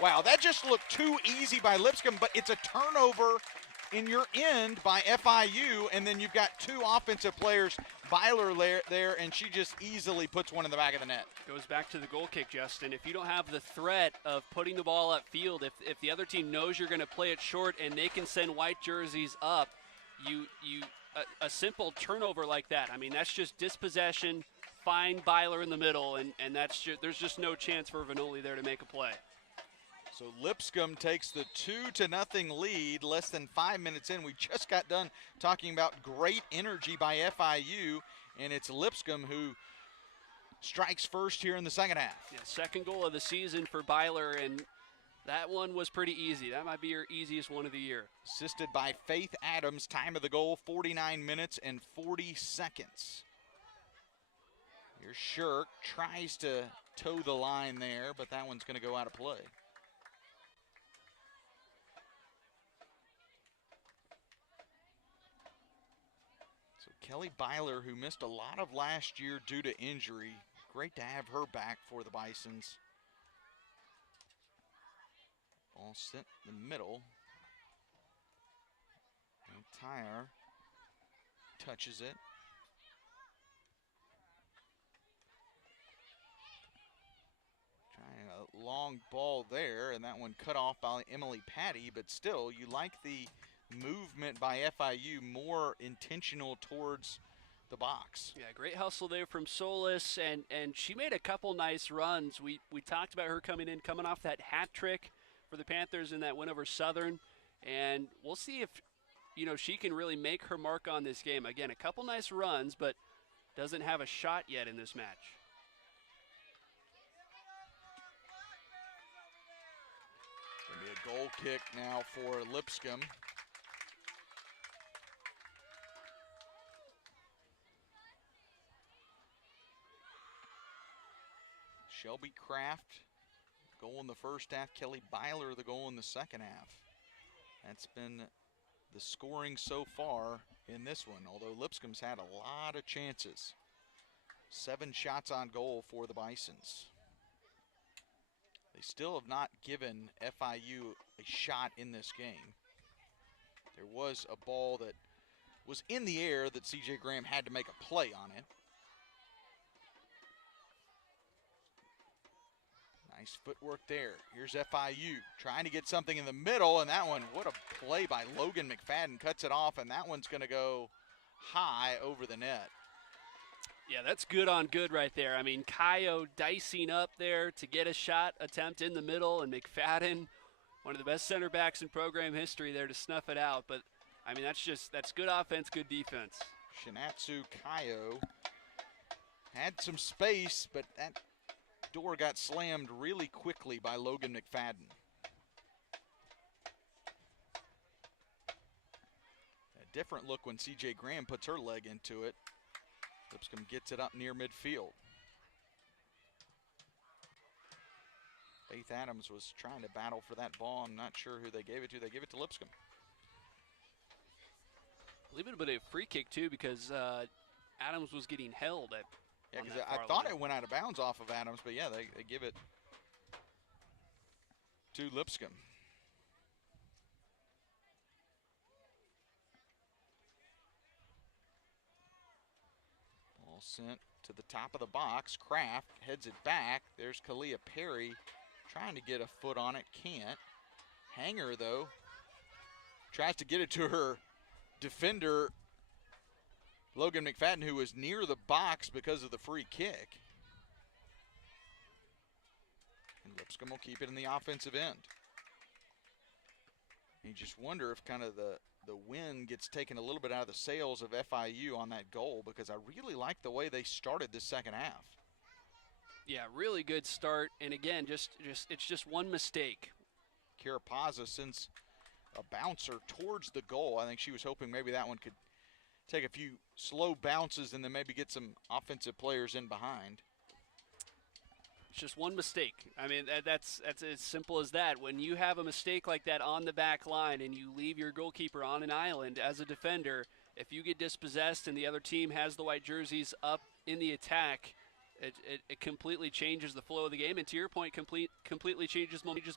Wow, that just looked too easy by Lipscomb, but it's a turnover in your end by FIU, and then you've got two offensive players, Byler there, and she just easily puts one in the back of the net. Goes back to the goal kick, Justin. If you don't have the threat of putting the ball upfield, if the other team knows you're going to play it short and they can send white jerseys up, a simple turnover like that, I mean, that's just dispossession, find Byler in the middle, and there's just no chance for Vanoli there to make a play. So Lipscomb takes the 2-0 lead less than 5 minutes in. We just got done talking about great energy by FIU, and it's Lipscomb who strikes first here in the second half. Yeah, second goal of the season for Byler, and that one was pretty easy. That might be your easiest one of the year. Assisted by Faith Adams, time of the goal, 49 minutes and 40 seconds. Your Shirk tries to toe the line there, but that one's going to go out of play. Kelly Byler, who missed a lot of last year due to injury. Great to have her back for the Bisons. Ball sent in the middle. And Tyre touches it. Trying a long ball there, and that one cut off by Emily Patty, but still, you like the movement by FIU, more intentional towards the box. Yeah, great hustle there from Solis, and she made a couple nice runs. We talked about her coming off that hat trick for the Panthers in that win over Southern, and we'll see if she can really make her mark on this game. Again, a couple nice runs, but doesn't have a shot yet in this match. Gonna be a goal kick now for Lipscomb. Shelby Kraft, goal in the first half. Kelly Byler, the goal in the second half. That's been the scoring so far in this one, although Lipscomb's had a lot of chances. 7 shots on goal for the Bisons. They still have not given FIU a shot in this game. There was a ball that was in the air that CJ Graham had to make a play on it. Nice footwork there. Here's FIU trying to get something in the middle, and that one, what a play by Logan McFadden, cuts it off, and that one's going to go high over the net. Yeah, that's good on good right there. I mean, Kayo dicing up there to get a shot attempt in the middle, and McFadden, one of the best center backs in program history there to snuff it out. But, I mean, that's good offense, good defense. Shinatsu Kayo had some space, but that door got slammed really quickly by Logan McFadden. A different look when CJ Graham puts her leg into it. Lipscomb gets it up near midfield. Faith Adams was trying to battle for that ball. I'm not sure who they gave it to. They gave it to Lipscomb. I believe it would be a free kick, too, because Adams was getting held at. Yeah, because I thought it went out of bounds off of Adams, but yeah, they give it to Lipscomb. Ball sent to the top of the box. Kraft heads it back. There's Kalia Perry trying to get a foot on it. Can't. Hanger, though, tries to get it to her defender, Logan McFadden, who was near the box because of the free kick. And Lipscomb will keep it in the offensive end. You just wonder if kind of the wind gets taken a little bit out of the sails of FIU on that goal, because I really like the way they started this second half. Yeah, really good start. And again, it's just one mistake. Karapaza sends a bouncer towards the goal. I think she was hoping maybe that one could take a few slow bounces and then maybe get some offensive players in behind. It's just one mistake. I mean, that's as simple as that. When you have a mistake like that on the back line and you leave your goalkeeper on an island as a defender, if you get dispossessed and the other team has the white jerseys up in the attack, it completely changes the flow of the game. And to your point, completely changes momentum.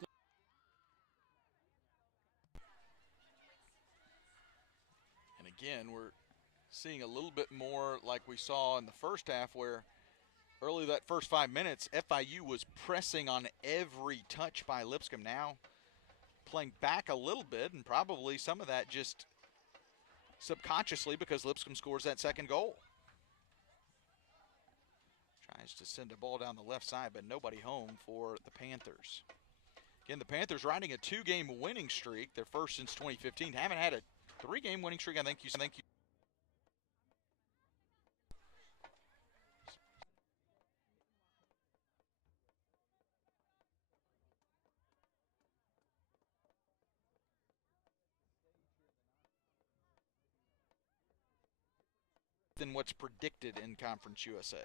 And again, we're seeing a little bit more like we saw in the first half, where early that first 5 minutes, FIU was pressing on every touch by Lipscomb. Now playing back a little bit, and probably some of that just subconsciously because Lipscomb scores that second goal. Tries to send a ball down the left side, but nobody home for the Panthers. Again, the Panthers riding a 2-game winning streak, their first since 2015. Haven't had a 3-game winning streak, I think you. Than what's predicted in Conference USA.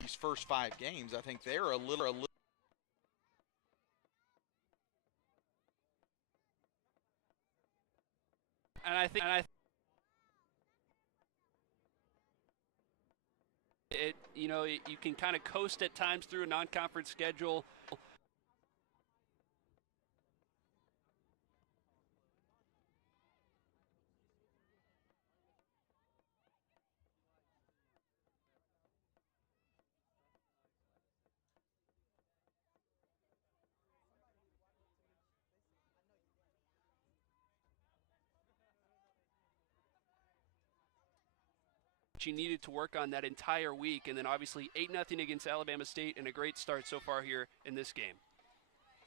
These first 5 games, I think they're a little. And I think you can kind of coast at times through a non-conference schedule. You needed to work on that entire week, and then obviously 8-0 against Alabama State, and a great start so far here in this game.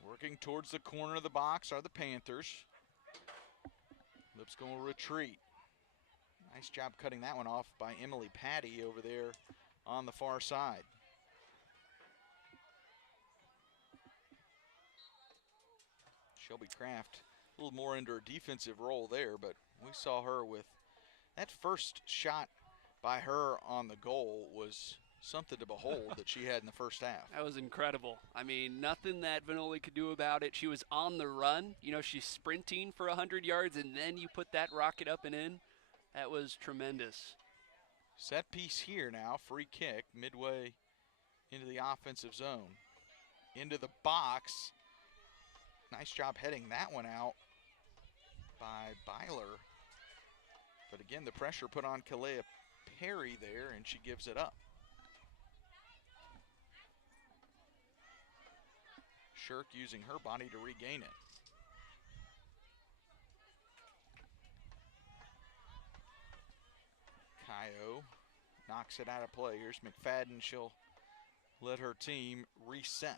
Working towards the corner of the box are the Panthers. Lipscomb will retreat. Nice job cutting that one off by Emily Patty over there on the far side. Shelby Kraft a little more into her defensive role there, but we saw her with that first shot by her on the goal was something to behold that she had in the first half. That was incredible. I mean, nothing that Vanoli could do about it. She was on the run. You know, she's sprinting for 100 yards, and then you put that rocket up and in. That was tremendous. Set piece here now, free kick, midway into the offensive zone. Into the box. Nice job heading that one out by Byler. But again, the pressure put on Kalea Perry there, and she gives it up. Shirk using her body to regain it. Kayo knocks it out of play. Here's McFadden. She'll let her team reset.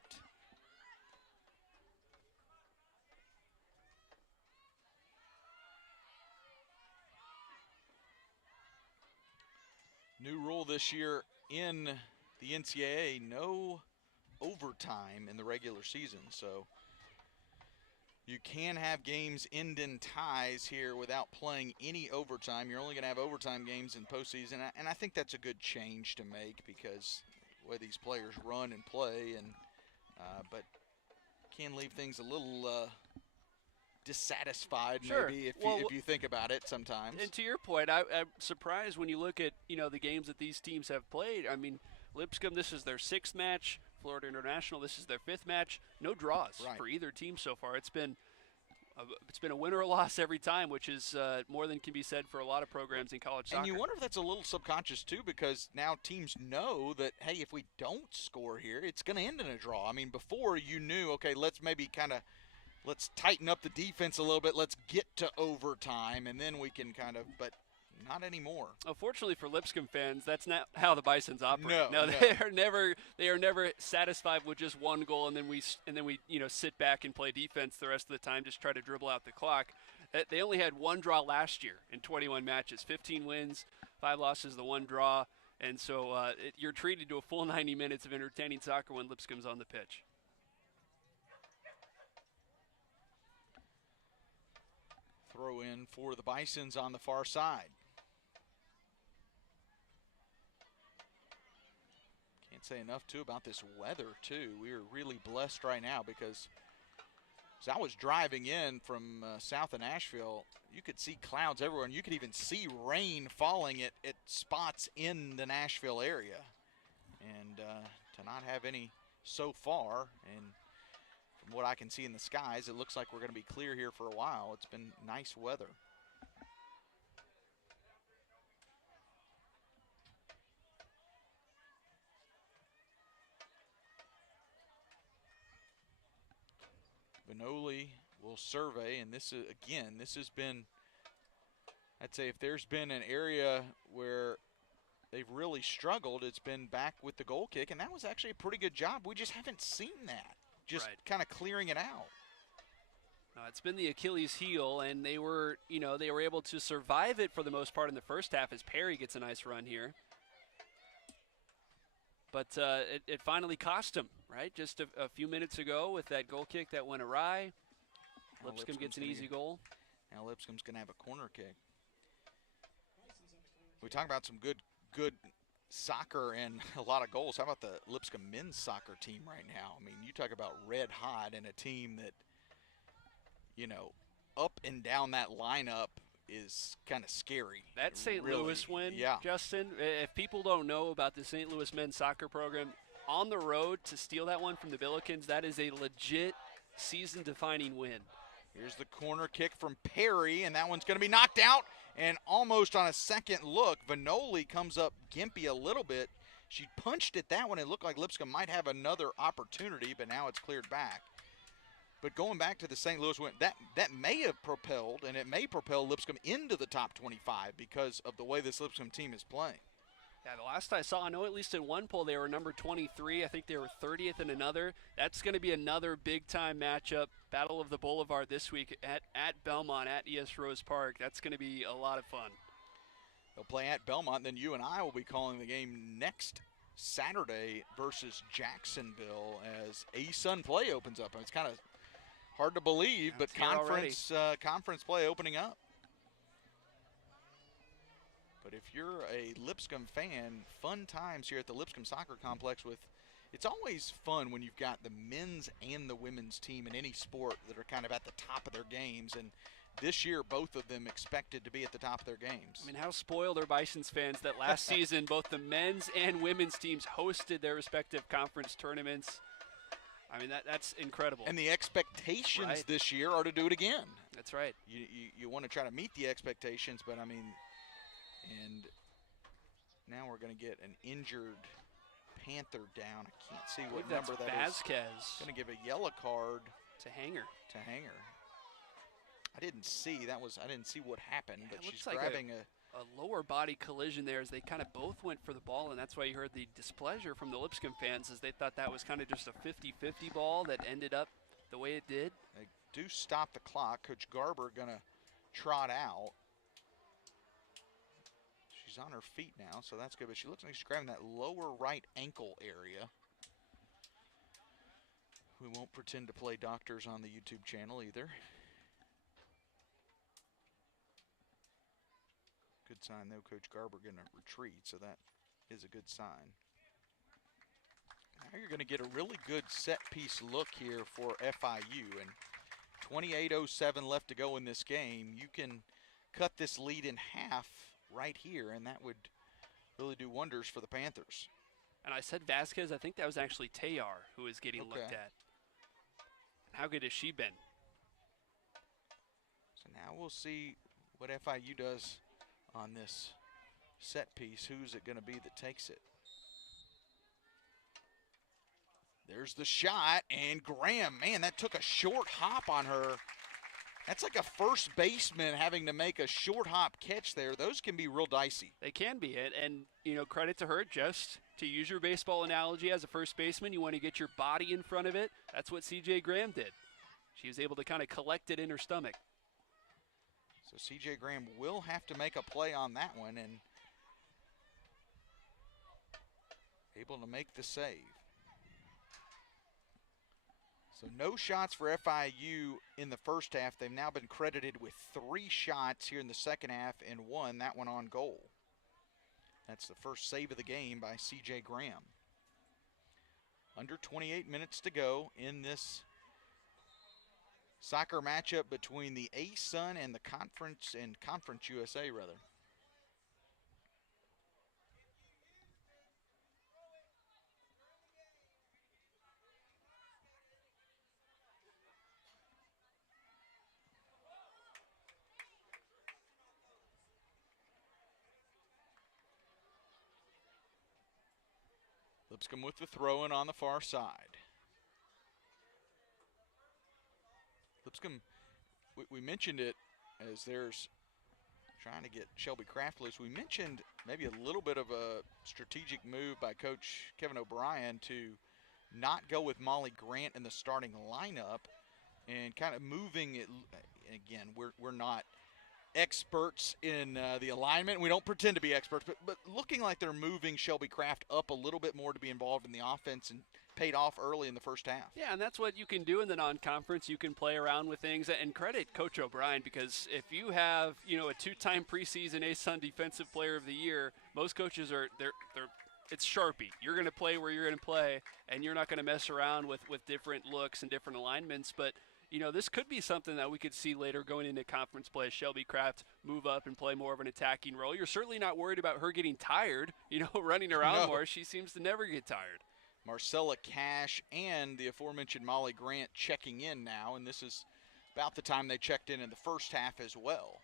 New rule this year in the NCAA, no overtime in the regular season. So you can have games end in ties here without playing any overtime. You're only going to have overtime games in postseason. And I think that's a good change to make because the way these players run and play, and but can leave things a little dissatisfied, sure. Maybe if you think about it sometimes. And to your point, I'm surprised when you look at the games that these teams have played. I mean, Lipscomb, this is their 6th match. Florida International, this is their 5th match. No draws for either team so far. It's been a win or a loss every time, which is more than can be said for a lot of programs in college soccer. And you wonder if that's a little subconscious too, because now teams know that, hey, if we don't score here, it's going to end in a draw. I mean, before you knew, okay, let's maybe let's tighten up the defense a little bit. Let's get to overtime, and then we can but not anymore. Unfortunately for Lipscomb fans, that's not how the Bisons operate. No. They are never satisfied with just one goal, and then we sit back and play defense the rest of the time, just try to dribble out the clock. They only had one draw last year in 21 matches, 15 wins, 5 losses, the 1 draw. And so you're treated to a full 90 minutes of entertaining soccer when Lipscomb's on the pitch. Throw in for the Bisons on the far side. Can't say enough, too, about this weather, too. We are really blessed right now because as I was driving in from south of Nashville, you could see clouds everywhere, and you could even see rain falling at spots in the Nashville area. And to not have any so far, and from what I can see in the skies, it looks like we're going to be clear here for a while. It's been nice weather. Vinoli will survey, and this is, again, this has been, I'd say if there's been an area where they've really struggled, it's been back with the goal kick, and that was actually a pretty good job. We just haven't seen that. Just kind of clearing it out. It's been the Achilles heel, and they were able to survive it for the most part in the first half as Perry gets a nice run here. But it finally cost him, right? Just a few minutes ago with that goal kick that went awry. Lipscomb gets an easy goal. Now Lipscomb's going to have a corner kick. We talk about some good soccer and a lot of goals. How about the Lipscomb men's soccer team right now? I mean, you talk about red hot and a team that, you know, up and down that lineup is kind of scary. That St. Louis win, yeah. Justin, if people don't know about the St. Louis men's soccer program, on the road to steal that one from the Billikens, that is a legit season-defining win. Here's the corner kick from Perry, and that one's going to be knocked out. And almost on a second look, Vinoli comes up gimpy a little bit. She punched at that one. It looked like Lipscomb might have another opportunity, but now it's cleared back. But going back to the St. Louis win, that may have propelled, and it may propel Lipscomb into the top 25 because of the way this Lipscomb team is playing. Yeah, the last I saw, I know at least in one poll they were number 23. I think they were 30th in another. That's going to be another big-time matchup, Battle of the Boulevard this week at Belmont, at ES Rose Park. That's going to be a lot of fun. They'll play at Belmont, then you and I will be calling the game next Saturday versus Jacksonville as ASUN play opens up. It's kind of hard to believe, but conference play opening up. But if you're a Lipscomb fan, fun times here at the Lipscomb Soccer Complex it's always fun when you've got the men's and the women's team in any sport that are kind of at the top of their games. And this year, both of them expected to be at the top of their games. I mean, how spoiled are Bison's fans that last season both the men's and women's teams hosted their respective conference tournaments. I mean, that's incredible. And the expectations this year are to do it again. That's right. You want to try to meet the expectations, but I mean, and now we're going to get an injured Panther down. I can't see what number that Vasquez. is. Going to give a yellow card to Hanger. I didn't see what happened, but she's like grabbing a lower body collision there as they kind of both went for the ball, and that's why you heard the displeasure from the Lipscomb fans as they thought that was kind of just a 50-50 ball that ended up the way it did. They do stop the clock. Coach Garber going to trot out. She's on her feet now, so that's good, but she looks like she's grabbing that lower right ankle area. We won't pretend to play doctors on the YouTube channel either. Good sign, though. Coach Garber going to retreat, so that is a good sign. Now you're going to get a really good set-piece look here for FIU, and 28:07 left to go in this game. You can cut this lead in half right here, and that would really do wonders for the Panthers. And I said Vasquez. I think that was actually Tayar who was getting looked at. How good has she been? So now we'll see what FIU does on this set piece. Who's it going to be that takes it? There's the shot, and Graham, man, that took a short hop on her. That's like a first baseman having to make a short hop catch there. Those can be real dicey. They can be. And you know, credit to her, just to use your baseball analogy as a first baseman, you want to get your body in front of it. That's what C.J. Graham did. She was able to kind of collect it in her stomach. So C.J. Graham will have to make a play on that one, and able to make the save. So no shots for FIU in the first half. They've now been credited with 3 shots here in the second half and 1, that one on goal. That's the first save of the game by C.J. Graham. Under 28 minutes to go in this soccer matchup between the A-Sun and the Conference USA rather. Lipscomb with the throw-in on the far side. Lipscomb, we mentioned it as there's trying to get Shelby Craft loose. We mentioned maybe a little bit of a strategic move by Coach Kevin O'Brien to not go with Molly Grant in the starting lineup and kind of moving it. Again, we're not experts in the alignment. We don't pretend to be experts, but looking like they're moving Shelby Craft up a little bit more to be involved in the offense and paid off early in the first half. Yeah, and that's what you can do in the non-conference. You can play around with things, and credit Coach O'Brien, because if you have, a 2-time preseason A-Sun Defensive Player of the Year, most coaches it's Sharpie. You're going to play where you're going to play, and you're not going to mess around with different looks and different alignments, but this could be something that we could see later going into conference play. Shelby Craft move up and play more of an attacking role. You're certainly not worried about her getting tired, running around more. She seems to never get tired. Marcella Cash and the aforementioned Molly Grant checking in now, and this is about the time they checked in the first half as well.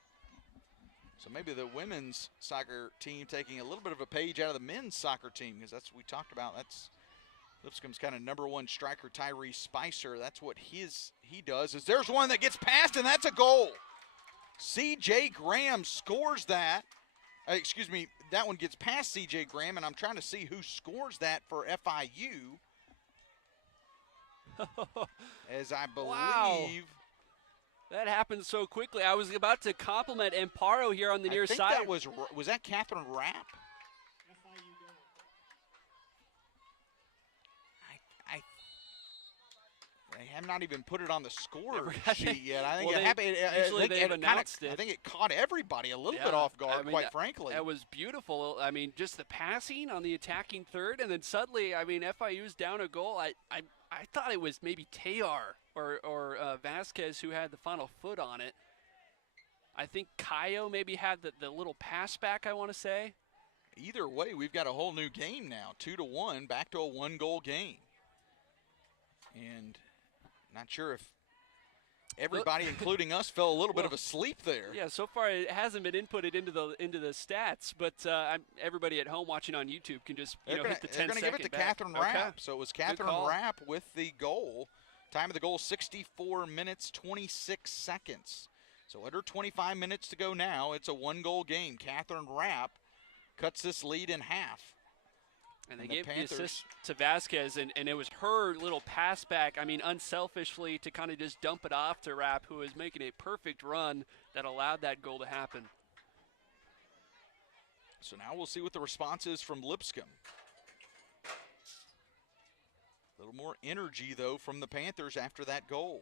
So maybe the women's soccer team taking a little bit of a page out of the men's soccer team, because that's what we talked about. That's Lipscomb's kind of #1 striker, Tyree Spicer. That's what he does. There's one that gets past, and that's a goal. C.J. Graham scores that. That one gets past C.J. Graham, and I'm trying to see who scores that for FIU. As I believe. Wow. That happened so quickly. I was about to compliment Amparo here on the near side. That was that Catherine Rapp? They have not even put it on the score sheet yet. I think they've announced it. I think it caught everybody a little bit off guard, quite frankly. That was beautiful. Just the passing on the attacking third, and then suddenly, FIU's down a goal. I thought it was maybe Tayar or Vasquez who had the final foot on it. I think Cayo maybe had the little pass back, I want to say. Either way, we've got a whole new game now, 2-1, back to a 1-goal game. And not sure if everybody, including us, fell a little bit of asleep there. Yeah, so far it hasn't been inputted into the stats, but everybody at home watching on YouTube can just hit the 10-second They're going to give it to Catherine Rapp. So it was Catherine Rapp with the goal. Time of the goal, 64 minutes, 26 seconds. So under 25 minutes to go now. It's a 1-goal game. Catherine Rapp cuts this lead in half. And they gave the assist to Vasquez, and it was her little pass back, unselfishly to kind of just dump it off to Rapp, who was making a perfect run that allowed that goal to happen. So now we'll see what the response is from Lipscomb. A little more energy, though, from the Panthers after that goal.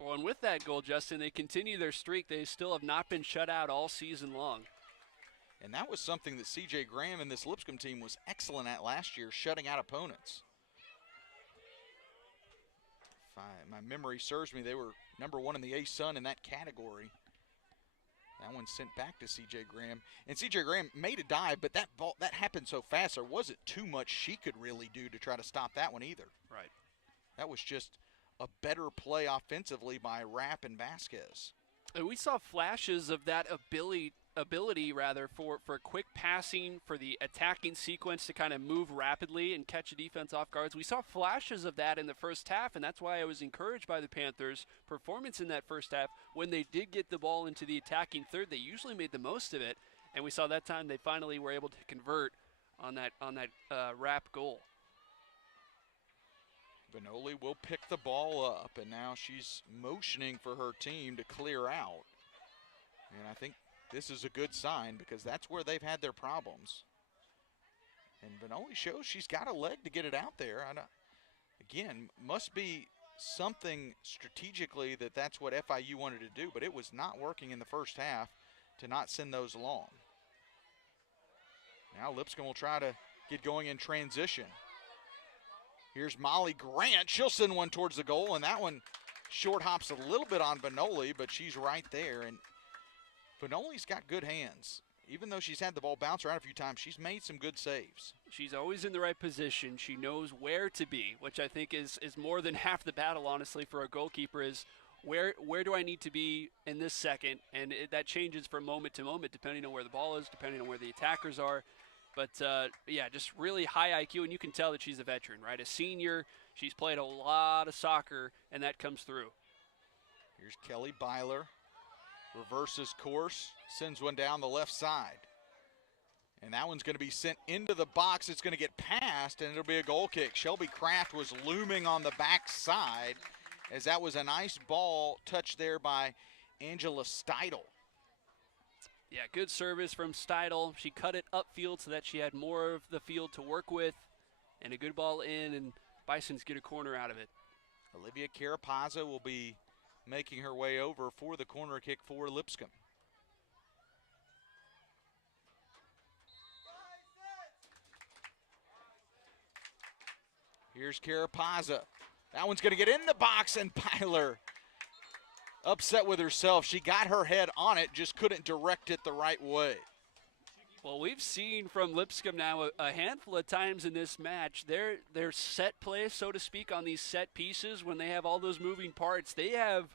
Well, and with that goal, Justin, they continue their streak. They still have not been shut out all season long. And that was something that C.J. Graham and this Lipscomb team was excellent at last year, shutting out opponents. If my memory serves me, they were #1 in the A-Sun in that category. That one sent back to C.J. Graham. And C.J. Graham made a dive, but that ball, that happened so fast, there wasn't too much she could really do to try to stop that one either. Right. That was just a better play offensively by Rapp and Vasquez. And we saw flashes of that ability for quick passing, for the attacking sequence to kind of move rapidly and catch a defense off guards. We saw flashes of that in the first half, and that's why I was encouraged by the Panthers' performance in that first half. When they did get the ball into the attacking third, they usually made the most of it, and we saw that time they finally were able to convert on that Rapp goal. Benoli will pick the ball up, and now she's motioning for her team to clear out. And I think this is a good sign because that's where they've had their problems. And Benoli shows she's got a leg to get it out there. Again, must be something strategically that's what FIU wanted to do, but it was not working in the first half to not send those along. Now Lipscomb will try to get going in transition. Here's Molly Grant. She'll send one towards the goal, and that one short hops a little bit on Benoli, but she's right there. And Benoli's got good hands. Even though she's had the ball bounce around a few times, she's made some good saves. She's always in the right position. She knows where to be, which I think is more than half the battle, honestly, for a goalkeeper is where do I need to be in this second? And that changes from moment to moment depending on where the ball is, depending on where the attackers are. But, yeah, just really high IQ, and you can tell that she's a veteran, right? A senior, she's played a lot of soccer, and that comes through. Here's Kelly Byler. Reverses course, sends one down the left side. And that one's going to be sent into the box. It's going to get past, and it'll be a goal kick. Shelby Kraft was looming on the backside as that was a nice ball touched there by Angela Steidel. Yeah, good service from Steidel. She cut it upfield so that she had more of the field to work with. And a good ball in, and Bisons get a corner out of it. Olivia Carapazza will be making her way over for the corner kick for Lipscomb. Here's Carapazza. That one's going to get in the box, and Byler upset with herself. She got her head on it, just couldn't direct it the right way. Well, we've seen from Lipscomb now a handful of times in this match, their set play, so to speak, on these set pieces, when they have all those moving parts, they have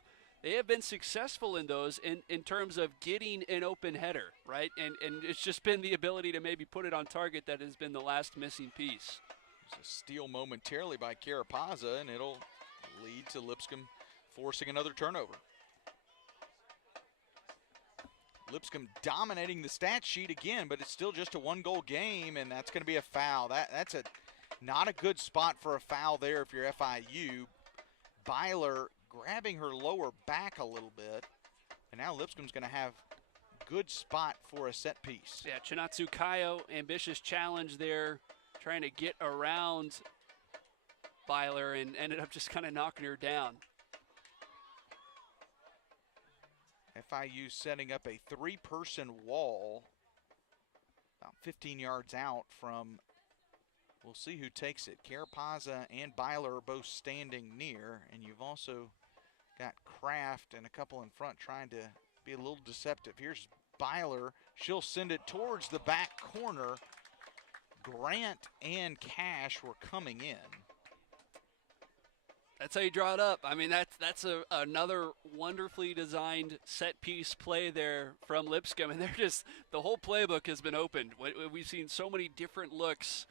been successful in those in terms of getting an open header, right? And it's just been the ability to maybe put it on target that has been the last missing piece. There's a steal momentarily by Carapazza, and it'll lead to Lipscomb forcing another turnover. Lipscomb dominating the stat sheet again, but it's still just a one-goal game, and that's going to be a foul. That's not a good spot for a foul there if you're FIU. Byler grabbing her lower back a little bit, and now Lipscomb's going to have good spot for a set piece. Yeah, Chinatsu Kayo, ambitious challenge there, trying to get around Byler and ended up just kind of knocking her down. FIU setting up a three-person wall about 15 yards out from, we'll see who takes it. Carapazza and Byler are both standing near, and you've also got Kraft and a couple in front trying to be a little deceptive. Here's Byler. She'll send it towards the back corner. Grant and Cash were coming in. That's how you draw it up. I mean, that's another wonderfully designed set piece play there from Lipscomb, and the whole playbook has been opened. We've seen so many different looks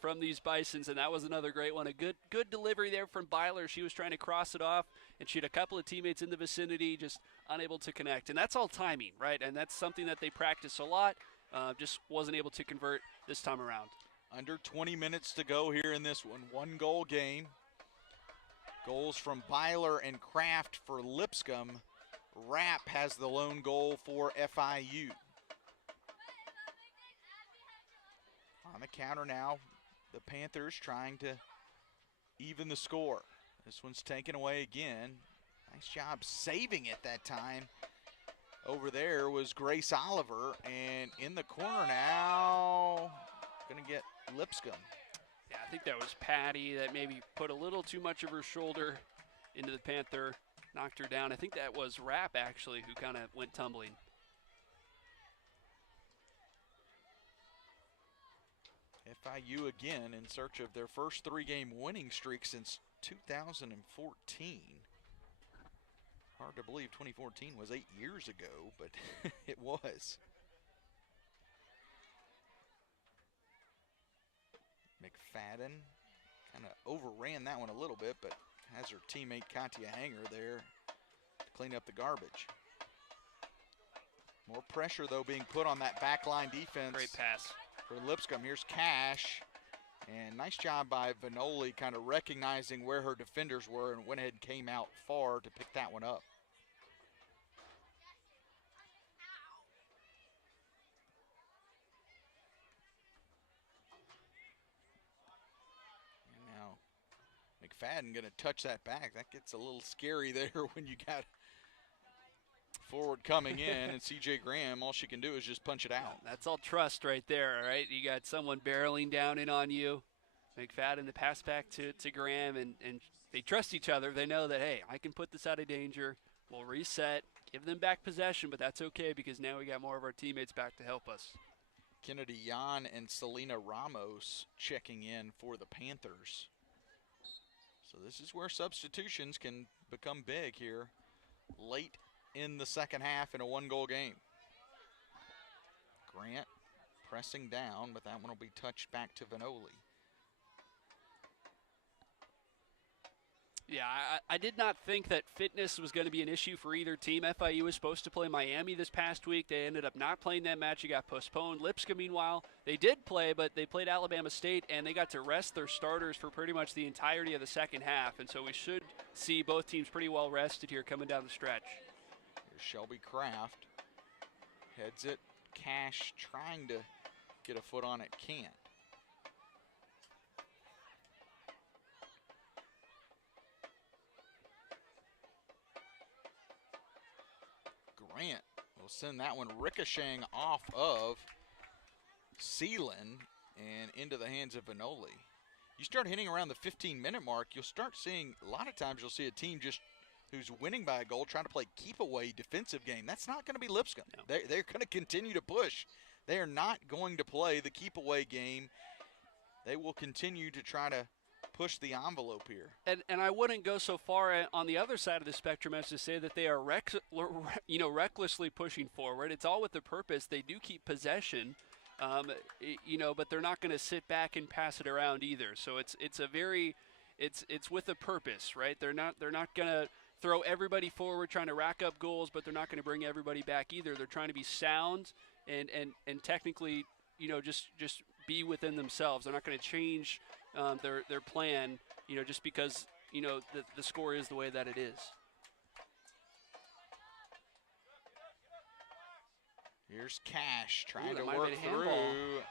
from these Bisons, and that was another great one. A good delivery there from Byler. She was trying to cross it off, and she had a couple of teammates in the vicinity just unable to connect. And that's all timing, right? And that's something that they practice a lot. Just wasn't able to convert this time around. Under 20 minutes to go here in this one. One-goal game. Goals from Byler and Kraft for Lipscomb. Rapp has the lone goal for FIU. On the counter now, the Panthers trying to even the score. This one's taken away again. Nice job saving it that time. Over there was Grace Oliver, and in the corner now, gonna get Lipscomb. Yeah, I think that was Patty that maybe put a little too much of her shoulder into the Panther, knocked her down. I think that was Rapp, actually, who kind of went tumbling. FIU again in search of their first three-game winning streak since 2014. Hard to believe 2014 was 8 years ago, but it was. McFadden kind of overran that one a little bit, but has her teammate Katia Hanger there to clean up the garbage. More pressure, though, being put on that backline defense. Great pass for Lipscomb. Here's Cash, and nice job by Vanoli kind of recognizing where her defenders were and went ahead and came out far to pick that one up. McFadden going to touch that back. That gets a little scary there when you got forward coming in, and C.J. Graham, all she can do is just punch it out. That's all trust right there, right? You got someone barreling down in on you. McFadden, the pass back to Graham, and they trust each other. They know that, hey, I can put this out of danger. We'll reset, give them back possession, but that's okay because now we got more of our teammates back to help us. Kennedy Yan and Selena Ramos checking in for the Panthers. So this is where substitutions can become big here late in the second half in a one-goal game. Grant pressing down, but that one will be touched back to Vanoli. Yeah, I did not think that fitness was going to be an issue for either team. FIU was supposed to play Miami this past week. They ended up not playing that match. It got postponed. Lipscomb, meanwhile, they did play, but they played Alabama State, and they got to rest their starters for pretty much the entirety of the second half. And so we should see both teams pretty well rested here coming down the stretch. Here's Shelby Kraft. Heads it. Cash trying to get a foot on it. Can't. Grant will send that one ricocheting off of Seelan and into the hands of Vanoli. You start hitting around the 15-minute mark, you'll start seeing, a lot of times you'll see a team just who's winning by a goal trying to play keep-away defensive game. That's not going to be Lipscomb. No. They're going to continue to push. They are not going to play the keep-away game. They will continue to try to push the envelope here. And I wouldn't go so far on the other side of the spectrum as to say that they are recklessly pushing forward. It's all with a purpose. They do keep possession, but they're not going to sit back and pass it around either. So it's with a purpose, right? They're not going to throw everybody forward trying to rack up goals, but they're not going to bring everybody back either. They're trying to be sound and technically, just be within themselves. They're not going to change their plan, just because, the score is the way that it is. Here's Cash trying to might have work been a through. handball.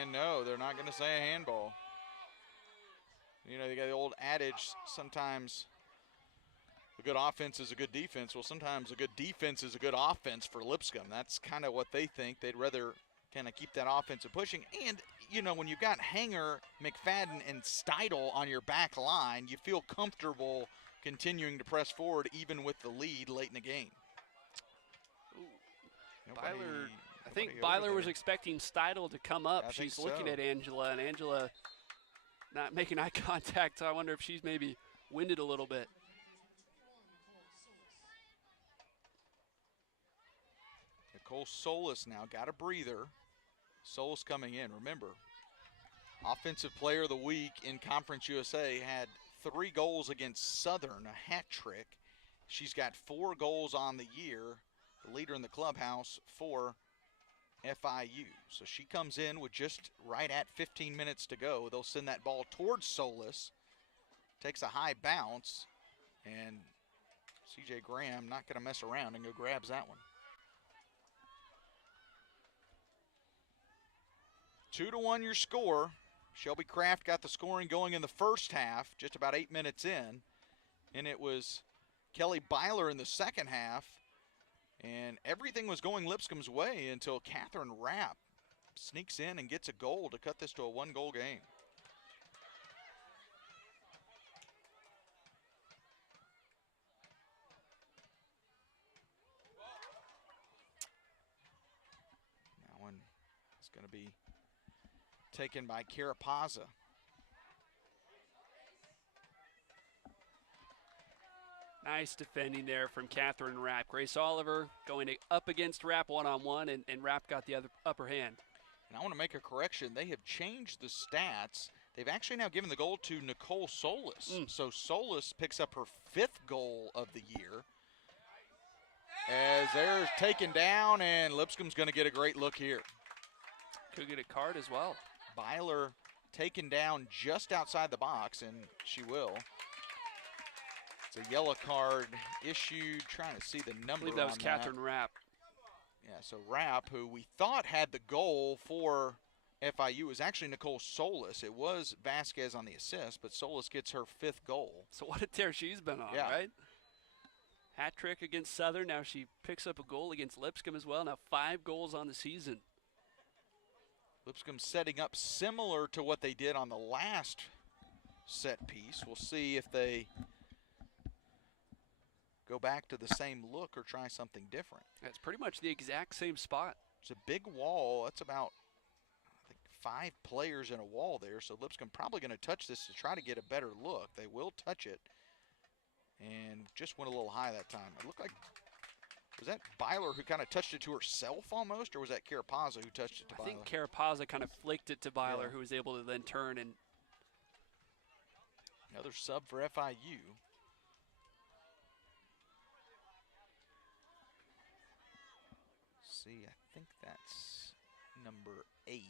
And no, they're not going to say a handball. They got the old adage, sometimes a good offense is a good defense. Well, sometimes a good defense is a good offense for Lipscomb. That's kind of what they think. They'd rather kind of keep that offensive pushing. And, when you've got Hanger, McFadden, and Steidel on your back line, you feel comfortable continuing to press forward even with the lead late in the game. Byler, I think Byler was expecting Steidel to come up. She's looking at Angela, and Angela not making eye contact. So I wonder if she's maybe winded a little bit. Nicole Solis now got a breather. Solis coming in. Remember, Offensive Player of the Week in Conference USA, had 3 goals against Southern, a hat trick. She's got 4 goals on the year, the leader in the clubhouse for FIU. So she comes in with just right at 15 minutes to go. They'll send that ball towards Solis. Takes a high bounce, and C.J. Graham not going to mess around and go grabs that one. 2-1 your score. Shelby Kraft got the scoring going in the first half, just about 8 minutes in. And it was Kelly Byler in the second half. And everything was going Lipscomb's way until Catherine Rapp sneaks in and gets a goal to cut this to a 1-goal game. That one is going to be taken by Carapaza. Nice defending there from Catherine Rapp. Grace Oliver going up against Rapp one-on-one, and Rapp got the upper hand. And I want to make a correction. They have changed the stats. They've actually now given the goal to Nicole Solis. So Solis picks up her 5th goal of the year. As they're taken down, and Lipscomb's going to get a great look here. Could get a card as well. Byler taken down just outside the box, and she will. It's a yellow card issued. Trying to see the number. I believe that was Catherine Rapp. Yeah, so Rapp, who we thought had the goal for FIU was actually Nicole Solis. It was Vasquez on the assist, but Solis gets her 5th goal. So what a tear she's been on, Yeah. right? Hat trick against Southern. Now she picks up a goal against Lipscomb as well. Now 5 goals on the season. Lipscomb setting up similar to what they did on the last set piece. We'll see if they go back to the same look or try something different. That's pretty much the exact same spot. It's a big wall. That's about, I think, 5 players in a wall there. So Lipscomb probably going to touch this to try to get a better look. They will touch it. And just went a little high that time. It looked like, was that Byler who kind of touched it to herself almost, or was that Carapazza who touched it to Byler? I think Carapazza kind of flicked it to Byler, Yeah. who was able to then turn and. Another sub for FIU. See, I think that's number 8.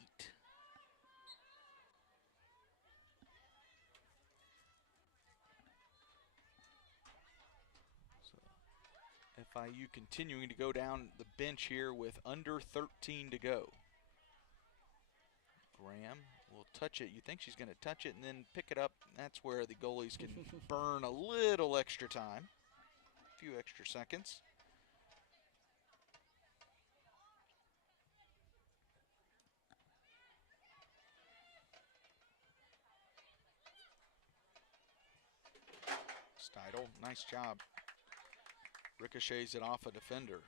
So FIU continuing to go down the bench here with under 13 to go. Graham will touch it. You think she's going to touch it and then pick it up. That's where the goalies can burn a little extra time, a few extra seconds. Steidel, nice job. Ricochets it off a defender.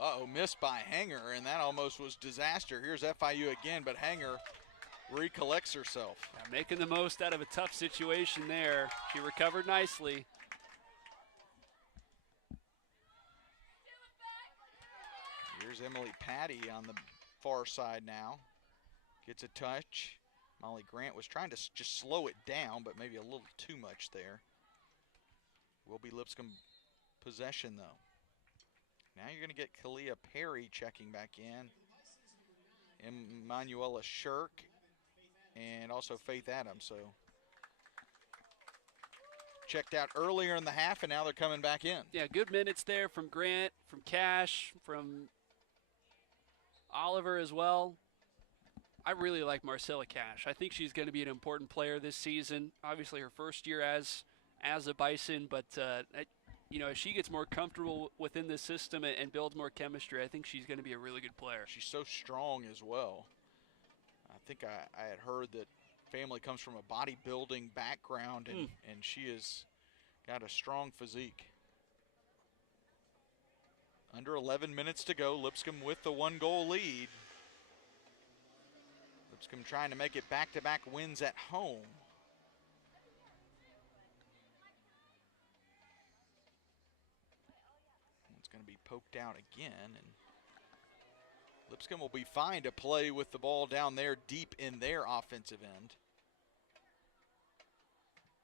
Uh-oh, missed by Hanger, and that almost was disaster. Here's FIU again, but Hanger recollects herself. Yeah, making the most out of a tough situation there. She recovered nicely. Here's Emily Patty on the far side now. Gets a touch. Molly Grant was trying to just slow it down, but maybe a little too much there. Will be Lipscomb possession, though. Now you're going to get Kalia Perry checking back in. Emanuela Shirk and also Faith Adams. So checked out earlier in the half, and now they're coming back in. Yeah, good minutes there from Grant, from Cash, from Oliver as well. I really like Marcella Cash. I think she's going to be an important player this season. Obviously her first year as a Bison, but you know, as she gets more comfortable within the system and builds more chemistry, I think she's going to be a really good player. She's so strong as well. I think I had heard that family comes from a bodybuilding background, and she has got a strong physique. Under 11 minutes to go, Lipscomb with the 1-goal lead. Lipscomb trying to make it back-to-back wins at home. It's going to be poked out again, and Lipscomb will be fine to play with the ball down there deep in their offensive end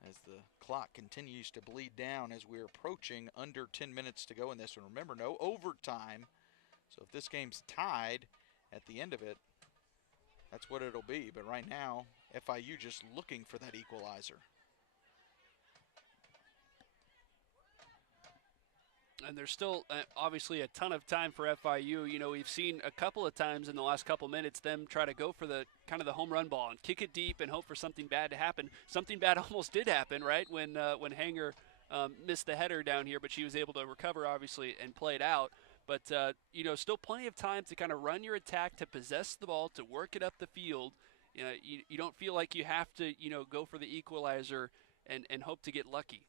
as the clock continues to bleed down as we're approaching under 10 minutes to go in this one. Remember, no overtime, so if this game's tied at the end of it, that's what it'll be. But right now, FIU just looking for that equalizer. And there's still obviously a ton of time for FIU. You know, we've seen a couple of times in the last couple minutes them try to go for the kind of the home run ball and kick it deep and hope for something bad to happen. Something bad almost did happen, right, when Hanger missed the header down here, but she was able to recover, obviously, and play it out. But, you know, still plenty of time to kind of run your attack, to possess the ball, to work it up the field. You know, you don't feel like you have to, you know, go for the equalizer and hope to get lucky.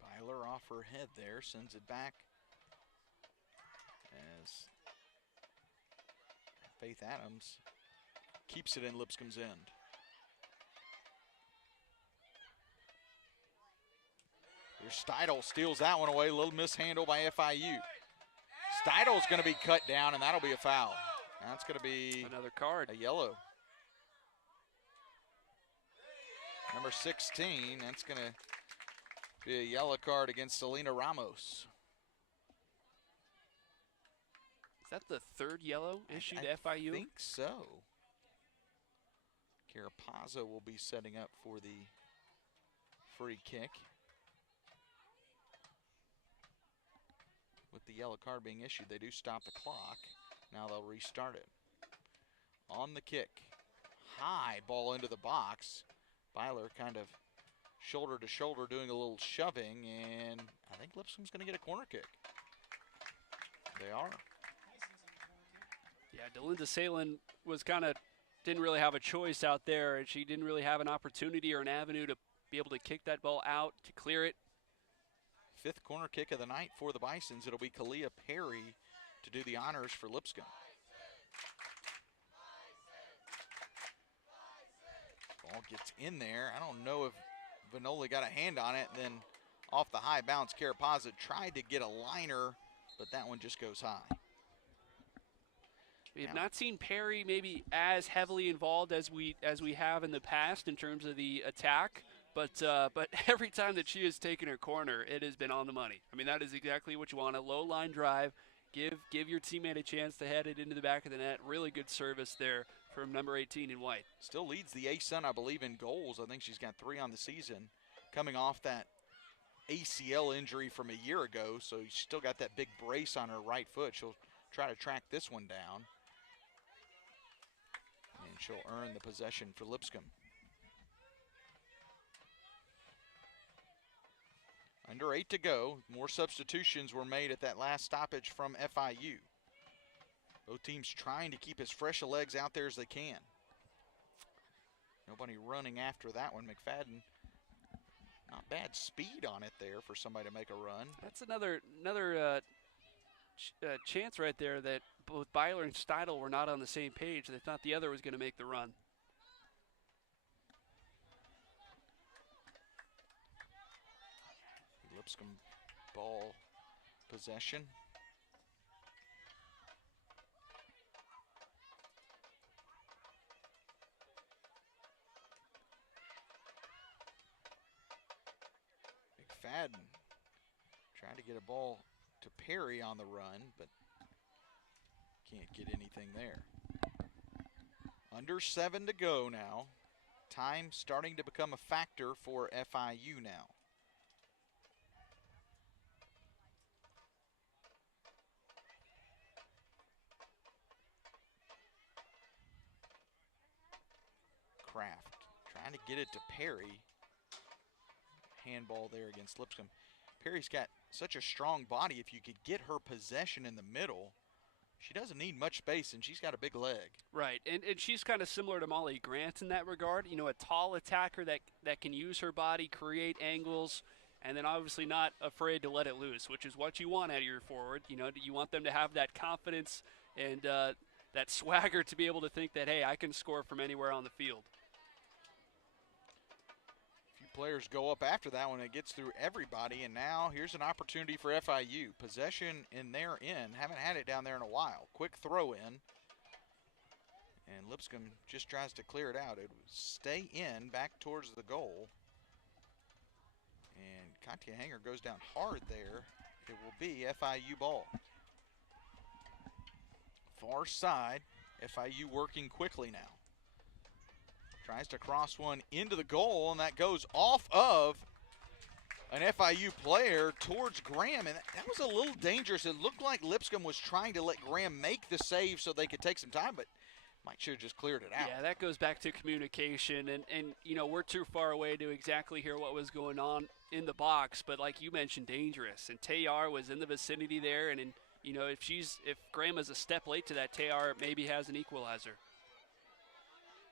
Byler off her head there, sends it back as Faith Adams keeps it in Lipscomb's end. Here's Steidel, steals that one away. A little mishandle by FIU. Steidel's going to be cut down, and that'll be a foul. That's going to be another card, a yellow. Number 16, that's going to be a yellow card against Selena Ramos. Is that the third yellow issued to FIU? I think so. Carapazza will be setting up for the free kick. With the yellow card being issued, they do stop the clock. Now they'll restart it. On the kick, high ball into the box. Byler kind of shoulder to shoulder doing a little shoving, and I think Lipscomb's going to get a corner kick. They are. Yeah, Delinda Salen was didn't really have a choice out there, and she didn't really have an opportunity or an avenue to be able to kick that ball out, to clear it. Fifth corner kick of the night for the Bisons. It'll be Kalia Perry to do the honors for Lipscomb. Ball gets in there. I don't know if Vanoli got a hand on it. Then off the high bounce, Carapazza tried to get a liner, but that one just goes high. We have not seen Perry maybe as heavily involved as we have in the past in terms of the attack, but every time that she has taken her corner, it has been on the money. I mean, that is exactly what you want, a low line drive, give your teammate a chance to head it into the back of the net. Really good service there from number 18 in white. Still leads the ASUN, I believe, in goals. I think she's got 3 on the season, coming off that ACL injury from a year ago, so she's still got that big brace on her right foot. She'll try to track this one down, and she'll earn the possession for Lipscomb. Under 8 to go. More substitutions were made at that last stoppage from FIU. Both teams trying to keep as fresh of legs out there as they can. Nobody running after that one. McFadden, not bad speed on it there for somebody to make a run. That's another chance right there that both Byler and Steidel were not on the same page. They thought the other was going to make the run. Lipscomb ball possession. McFadden trying to get a ball to Perry on the run, but can't get anything there. Under 7 to go now. Time starting to become a factor for FIU now. Kraft trying to get it to Perry. Handball there against Lipscomb. Perry's got such a strong body. If you could get her possession in the middle, she doesn't need much space, and she's got a big leg. Right, and she's kind of similar to Molly Grant in that regard. You know, a tall attacker that can use her body, create angles, and then obviously not afraid to let it loose, which is what you want out of your forward. You know, you want them to have that confidence and that swagger to be able to think that, hey, I can score from anywhere on the field. Players go up after that one. It gets through everybody, and now here's an opportunity for FIU. Possession in their end. Haven't had it down there in a while. Quick throw in, and Lipscomb just tries to clear it out. It would stay in back towards the goal, and Katya Hanger goes down hard there. It will be FIU ball. Far side, FIU working quickly now. Tries to cross one into the goal, and that goes off of an FIU player towards Graham, and that was a little dangerous. It looked like Lipscomb was trying to let Graham make the save so they could take some time, but Mike should have just cleared it out. Yeah, that goes back to communication, and you know, we're too far away to exactly hear what was going on in the box, but like you mentioned, dangerous. And Tayar was in the vicinity there, and you know, if Graham is a step late to that, Tayar maybe has an equalizer.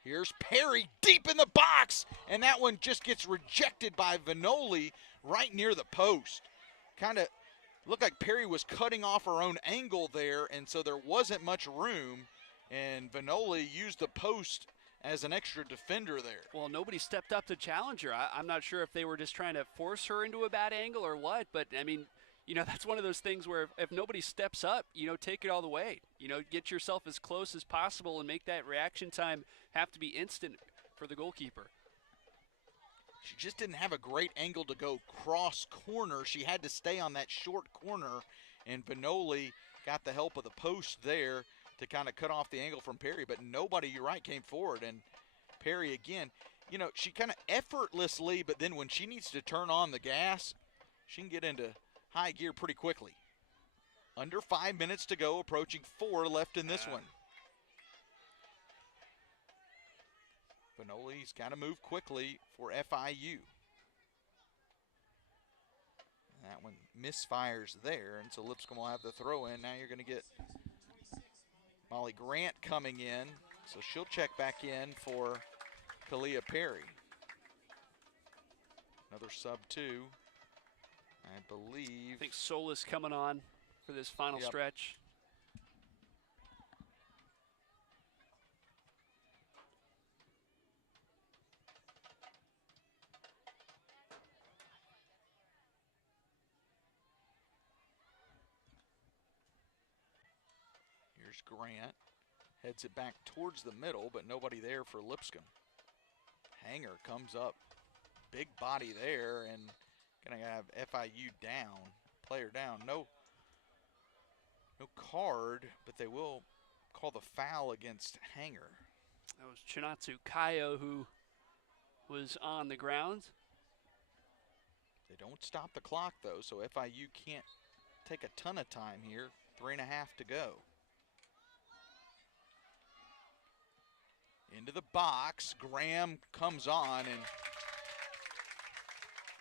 Here's Perry deep in the box, and that one just gets rejected by Vanoli right near the post. Kind of looked like Perry was cutting off her own angle there, and so there wasn't much room, and Vanoli used the post as an extra defender there. Well, nobody stepped up to challenge her. I'm not sure if they were just trying to force her into a bad angle or what, but, I mean, you know, that's one of those things where if nobody steps up, you know, take it all the way. You know, get yourself as close as possible and make that reaction time have to be instant for the goalkeeper. She just didn't have a great angle to go cross corner. She had to stay on that short corner, and Vanoli got the help of the post there to kind of cut off the angle from Perry, but nobody, you're right, came forward. And Perry again, you know, she kind of effortlessly, but then when she needs to turn on the gas, she can get into high gear pretty quickly. Under 5 minutes to go, approaching 4 left in this one. Benoli's got to move quickly for FIU. That one misfires there, and so Lipscomb will have the throw in. Now you're going to get Molly Grant coming in, so she'll check back in for Kalia Perry. Another sub 2, I believe. I think Solis coming on for this final stretch. Here's Grant. Heads it back towards the middle, but nobody there for Lipscomb. Hanger comes up. Big body there, and gonna have FIU down. Player down. No card, but they will call the foul against Hanger. That was Chinatsu Kayo who was on the ground. They don't stop the clock, though, so FIU can't take a ton of time here. 3.5 to go. Into the box, Graham comes on and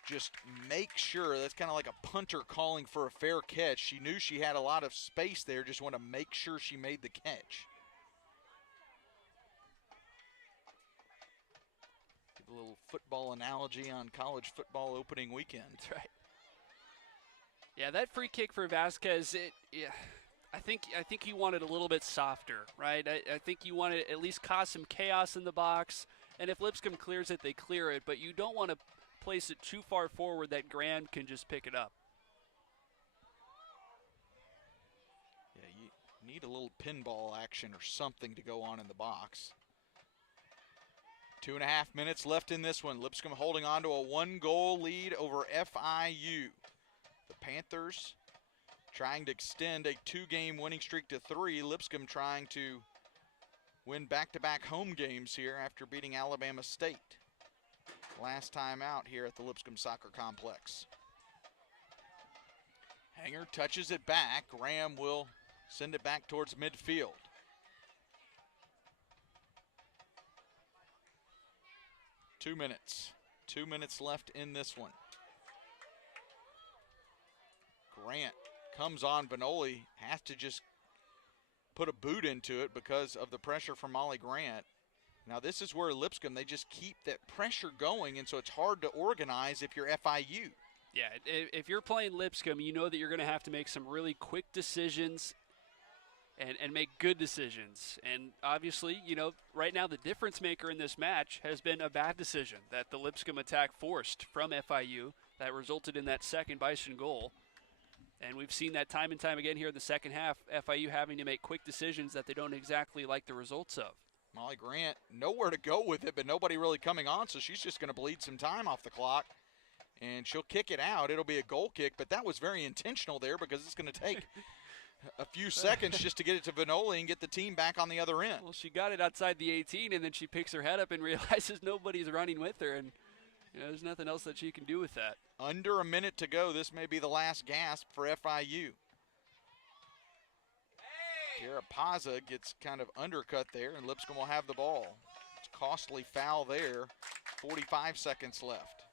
just make sure, that's kind of like a punter calling for a fair catch. She knew she had a lot of space there, just want to make sure she made the catch. Give a little football analogy on college football opening weekend. That's right. Yeah, that free kick for Vasquez, I think you want it a little bit softer, right? I think you want to at least cause some chaos in the box, and if Lipscomb clears it, they clear it, but you don't want to place it too far forward that Graham can just pick it up. Yeah, you need a little pinball action or something to go on in the box. 2.5 minutes left in this one. Lipscomb holding on to a 1-goal lead over FIU. The Panthers trying to extend a 2-game winning streak to 3. Lipscomb trying to win back-to-back home games here after beating Alabama State last time out here at the Lipscomb Soccer Complex. Hanger touches it back. Graham will send it back towards midfield. Two minutes left in this one. Grant comes on. Benoli has to just put a boot into it because of the pressure from Molly Grant. Now this is where Lipscomb, they just keep that pressure going, and so it's hard to organize if you're FIU. Yeah, if you're playing Lipscomb, you know that you're going to have to make some really quick decisions and make good decisions. And obviously, you know, right now the difference maker in this match has been a bad decision that the Lipscomb attack forced from FIU that resulted in that second Bison goal. And we've seen that time and time again here in the second half, FIU having to make quick decisions that they don't exactly like the results of. Molly Grant, nowhere to go with it, but nobody really coming on, so she's just going to bleed some time off the clock. And she'll kick it out. It'll be a goal kick, but that was very intentional there because it's going to take a few seconds just to get it to Benoli and get the team back on the other end. Well, she got it outside the 18, and then she picks her head up and realizes nobody's running with her, and you know, there's nothing else that she can do with that. Under a minute to go. This may be the last gasp for FIU. Carapaza gets kind of undercut there, and Lipscomb will have the ball. It's a costly foul there. 45 seconds left.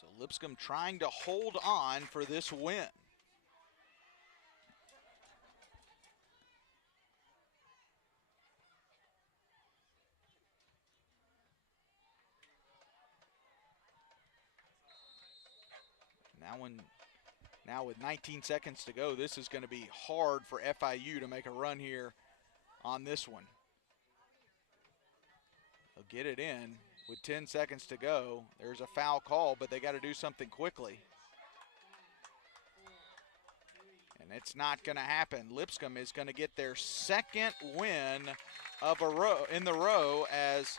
So Lipscomb trying to hold on for this win. Now with 19 seconds to go, this is going to be hard for FIU to make a run here on this one. They'll get it in with 10 seconds to go. There's a foul call, but they got to do something quickly. And it's not going to happen. Lipscomb is going to get their second win of a row in the row as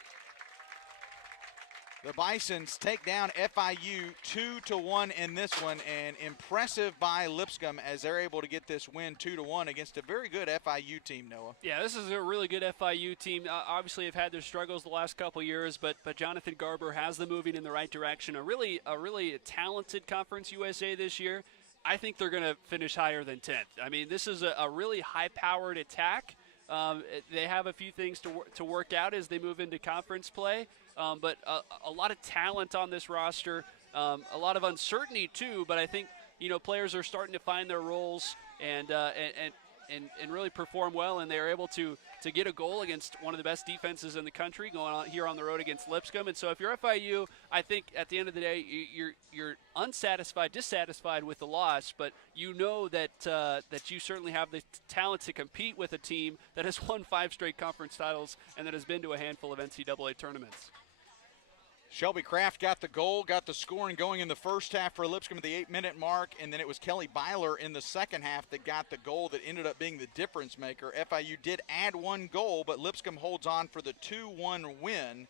The Bisons take down FIU 2-1 in this one, and impressive by Lipscomb as they're able to get this win 2-1 against a very good FIU team, Noah. Yeah, this is a really good FIU team. Obviously, have had their struggles the last couple years, but Jonathan Garber has them moving in the right direction. A really talented Conference USA this year. I think they're going to finish higher than 10th. I mean, this is a really high-powered attack. They have a few things to work out as they move into conference play, but a lot of talent on this roster, a lot of uncertainty too. But I think players are starting to find their roles and really perform well, and they're able to get a goal against one of the best defenses in the country going on here on the road against Lipscomb. And so if you're FIU, I think at the end of the day you're dissatisfied with the loss, but you know that you certainly have the talent to compete with a team that has won 5 straight conference titles and that has been to a handful of NCAA tournaments. Shelby Kraft got the goal, got the scoring going in the first half for Lipscomb at the 8-minute mark, and then it was Kelly Byler in the second half that got the goal that ended up being the difference maker. FIU did add 1 goal, but Lipscomb holds on for the 2-1 win.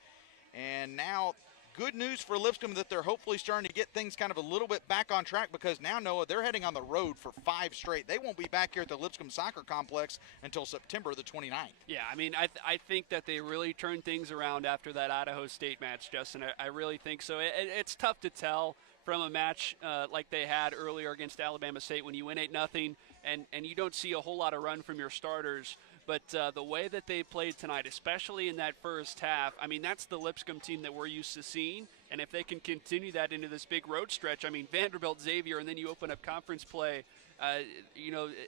And now good news for Lipscomb that they're hopefully starting to get things kind of a little bit back on track, because now, Noah, they're heading on the road for 5 straight. They won't be back here at the Lipscomb Soccer Complex until September the 29th. Yeah, I mean, I think that they really turned things around after that Idaho State match, Justin. I really think so. It's tough to tell from a match like they had earlier against Alabama State when you win 8-0 and you don't see a whole lot of run from your starters. But the way that they played tonight, especially in that first half, I mean, that's the Lipscomb team that we're used to seeing. And if they can continue that into this big road stretch, I mean, Vanderbilt, Xavier, and then you open up conference play,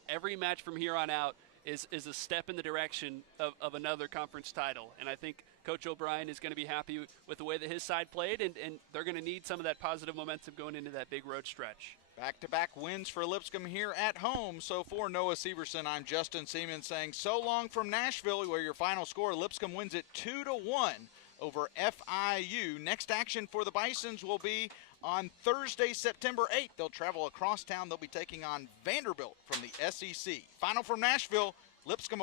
every match from here on out is a step in the direction of another conference title. And I think Coach O'Brien is going to be happy with the way that his side played, and they're going to need some of that positive momentum going into that big road stretch. Back-to-back wins for Lipscomb here at home. So for Noah Severson, I'm Justin Seaman saying so long from Nashville, where your final score, Lipscomb wins it 2-1 over FIU. Next action for the Bisons will be on Thursday, September 8th. They'll travel across town. They'll be taking on Vanderbilt from the SEC. Final from Nashville, Lipscomb